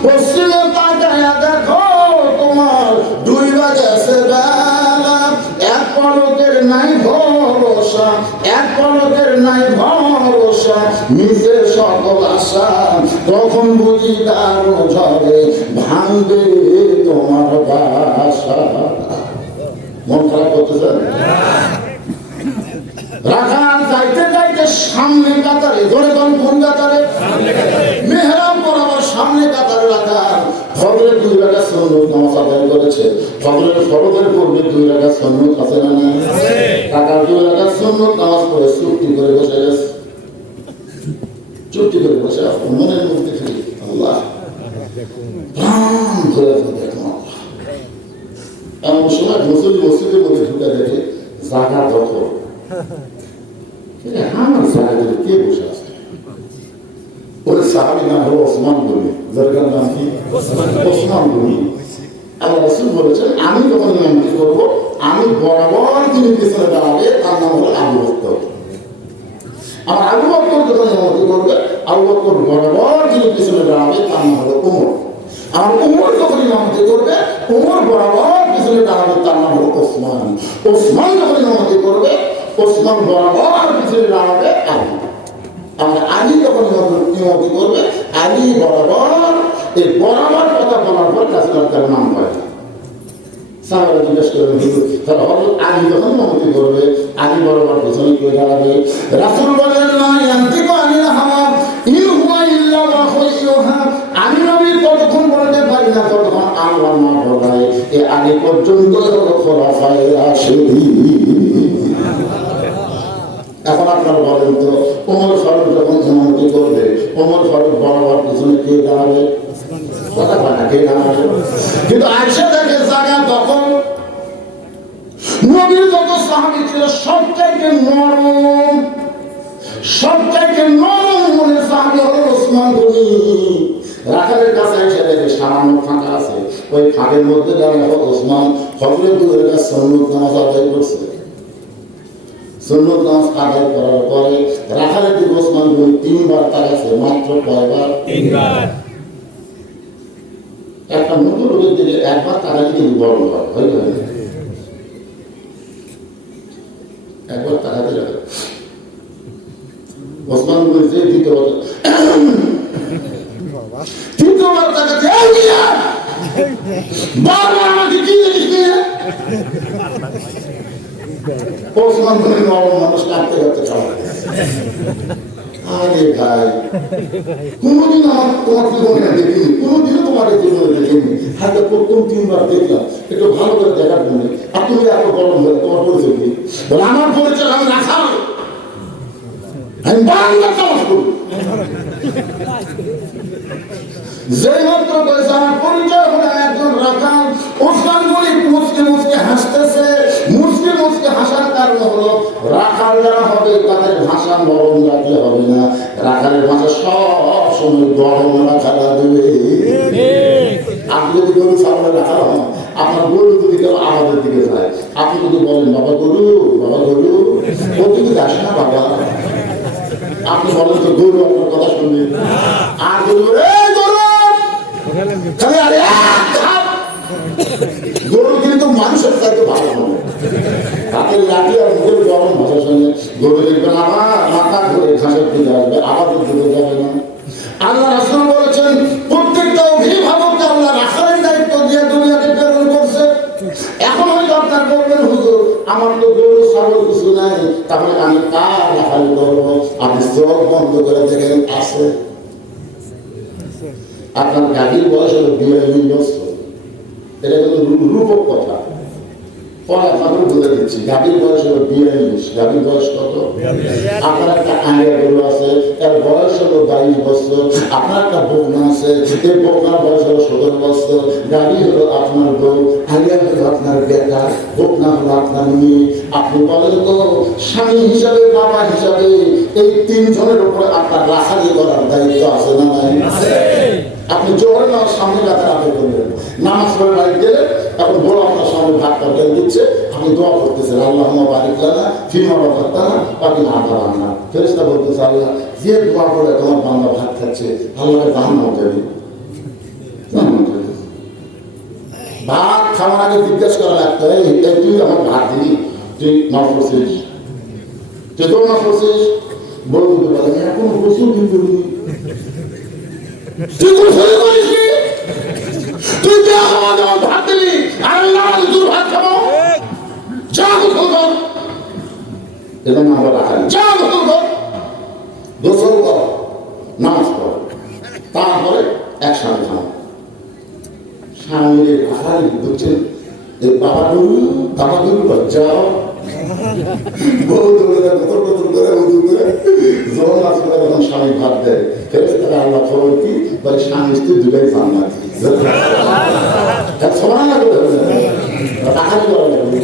পশ্চিমে তাকায় দেখো তোমার দুই বাজেছে বেলা, এক পলকের নাই ভরসা, এক পলকের নাই ভরসা, মিশে সকল আশা, তখন বুঝি তার ঝরে ভাঙবে তোমার বাসা। মন খারাপ করতেছেন? রাখা যাইতে যাইতে সামনে কাতারে, ধরে কোন কাতারে? মেহরাব বরাবর সামনে কাতারে রাখা। ফজরের 2 রাকাত সুন্নত নামাজ আদায় করেছে, ফজরের ফরজের পূর্বে 2 রাকাত সুন্নত আছে না না? কাকা 2 রাকাত সুন্নত নামাজ পড়ে চুপটি করে বসে গেছে, চুপটি করে বসে আছে, মনের মধ্যে থেকে আল্লাহ প্রাণ ধরে দেখুন। এমন সময় মুসলিম মসজিদের মধ্যে ঢুকে দেখে জায়গা দখল, আমার জায়গা কে বসে আছে? ওই সাহাবী নাম হলো ওসমান গনি, যার নাম কি ওসমান গনি। আল্লাহ রাসূল বলেছেন আমি যখন ইমামতি করব আমি বরাবর যিনি পিছনে দাঁড়াবে তার নাম হলো আবু বকর। আমার আবু বকর যখন ইমামতি করবে, আবু বকর বরাবর যিনি পিছনে দাঁড়াবে তার নাম হলো ওমর। আর ওমর যখন ইমামতি করবে, ওমর বরাবর পিছনে দাঁড়াবে তার নাম হলো ওসমান। ওসমান যখন ইমামতি করবে, ওসমান বরাবর পিছনে দাঁড়াবে আলী। আর আলী যখন ইমামতি করবে, আলী বরাবর। এই বরাবর কথা বলার পর রাসূলের নাম হয়। সাহাবারা জিজ্ঞেস করেন তারা হযরত আলী যখন ইমামতি করবে, আলী বরাবর পিছনে কে দাঁড়াবে? রাসূল বলেন না ইয়ান্তিকু আনিল হাওয়া ইন হুয়া ইল্লা ওয়াহয়ুহা। আমি নবী ততক্ষণ বলতে পারি না ততক্ষণ আল্লাহ না বলায়। এ আলী পর্যন্ত হলো খোলাফায়ে রাশিদিন। এখন আপনারা বলেন তো ওমর ফারুক যখন ইমামতি করবে, ওমর ফারুক বরাবর পিছনে কে দাঁড়াবে? কথা বলে না, কে দাঁড়াবে? কিন্তু আয়েশা থেকে জায়গা তখন নবীর যত সাহাবী ছিল সবচাইতে নরম, সবচাইতে নরম মনের সাহাবী হলো ওসমান গনি। রাখালের কাছে এসে দেখে সামান্য ফাঁকা আছে, ওই ফাঁকের মধ্যে দাঁড়ানো ওসমান ফজরের 2 রাকাত সুন্নত নামাজ আদায় করছে। সুন্নত নামাজ আদায় করার পরে রাখালের দিকে ওসমান গনি 3 বার তাকাছে, মাত্র কয়বার? 3 বার। একটা নতুন লোকের দিকে একবার তাকালে কিন্তু বড় হয়, একবার তাকাতে যাবে। ওসমান গনি যে দ্বিতীয় তৃতীয়বার তাকাচ্ছে, এই মিয়া বারবার আমাকে কি জিনিস নিয়ে ওসমান গনি নরম মানুষ কাঁদতে কাঁদতে চলে। আরে ভাই, কোনদিন আমার তোমার জীবনে দেখিনি, কোনদিনও তোমাকে জীবনে দেখিনি, হয়তো প্রথম 3 বার দেখলাম, একটু ভালো করে দেখার জন্য। আর তুমি এত গরম হয়ে তোমার পরিচয় কি? বলে আমার পরিচয় আমি রাখাল, আমি বাংলা চাষ করি। যে মাত্র বলছে আমার পরিচয় হলো একজন রাখাল, ওসমান গনি মুচকে মুচকে হাসতেছে। মুচকে মুচকে হাসার কারণ হলো রাখাল যারা হবে তাদের ভাষা নরম রাখলে হবে না, রাখালের ভাষা সব সময় গরম রাখা লাগবে। আপনি যদি গরু ছাগলে রাখা হন, আপনার গরু যদি কেউ আমাদের দিকে যায়, আপনি যদি বলেন বাবা গরু, বাবা গরু, ও কিন্তু আসে না বাবা। আপনি বলেন তো গরু আপনার কথা শুনবে, আর গরু গরু কিন্তু মানুষের চাইতে ভালো হবে। হাতের লাঠি আর মুখের গরম ভাষার সঙ্গে গরু দেখবেন আবার মাথা ঘুরে ঘাসের দিকে আসবে, আবার দিকে যাবে না। আল্লাহ রাসূল বলেছেন প্রত্যেকটা অভিভাবককে আল্লাহ রাখালের দায়িত্ব দিয়ে দুনিয়াতে প্রেরণ করছে। এখন হয়তো আপনার বলবেন হুজুর আমার তো গরু ছাগল কিছু নাই, তাহলে আমি কার রাখাল করবো? আপনি চোখ বন্ধ করে দেখেন আছে। আপনার গাভীর বয়স হলো 42 বছর, এটা কিন্তু রূপক কথা। পরে আপনাদের বলে দিচ্ছি, গাভীর বয়স হলো 42। গাভীর বয়স কত? আপনার একটা আড়িয়া গরু আছে, এর বয়স হলো 22 বছর। আপনার একটা বকনা আছে, এই বকনার বয়স হলো 17 বছর। গাভী হলো আপনার বউ, আড়িয়া হলো আপনার বেটা, বকনা হলো আপনার মেয়ে। আপনি বলেন তো স্বামী হিসাবে, বাবা হিসাবে এই 3 জনের উপরে আপনার রাখালি করার দায়িত্ব আছে না নাই? আপনি জোরে না সামনে রাখা আদায় করবেন। নামাজ পড়ে বাড়ি গেলে এখন বড় আপনার সামনে ভাত তরকারি দিচ্ছে, আপনি দোয়া করতেছেন আল্লাহুম্মা বারিক লানা ফিমা রাযাকতানা ওয়া কিনা আযাবান্নার। ফেরেশতা বলতেছে আল্লাহ যে দোয়া করে তোমার বান্দা ভাত খাচ্ছে, আল্লাহকে জান্নাত দেবে। ভাত খাওয়ার আগে জিজ্ঞেস করা লাগতো, এই তুই আমার ভাত দিবি, তুই মাফ করছিস, তুই তো মাফ করছিস? বলতে পারেন এখন গোসল কি করবি? তুই গোসল করিস নি? তুই যা আমাদের ভাত দিবি আর আল্লাহ তোর ভাত খাবো? যা গোসল কর। এটা না আমরা রাখালি, যা গোসল কর, গোসল কর, নামাজ পড়, তারপরে একসাথে খাও। স্বামীর রাখালি বুঝছেন, বাবা গরু, বাবা গরু যাও বউ দৌড়ে বোতল বোতল করে উদু করে জোর মাছ করে যখন স্বামী ভাত দেয়, ফেরেশতারা আল্লাহ খবর কি বলে স্বামী স্ত্রী দুটোই জান্নাতি। সমান না করে টাকা করা লাগবে।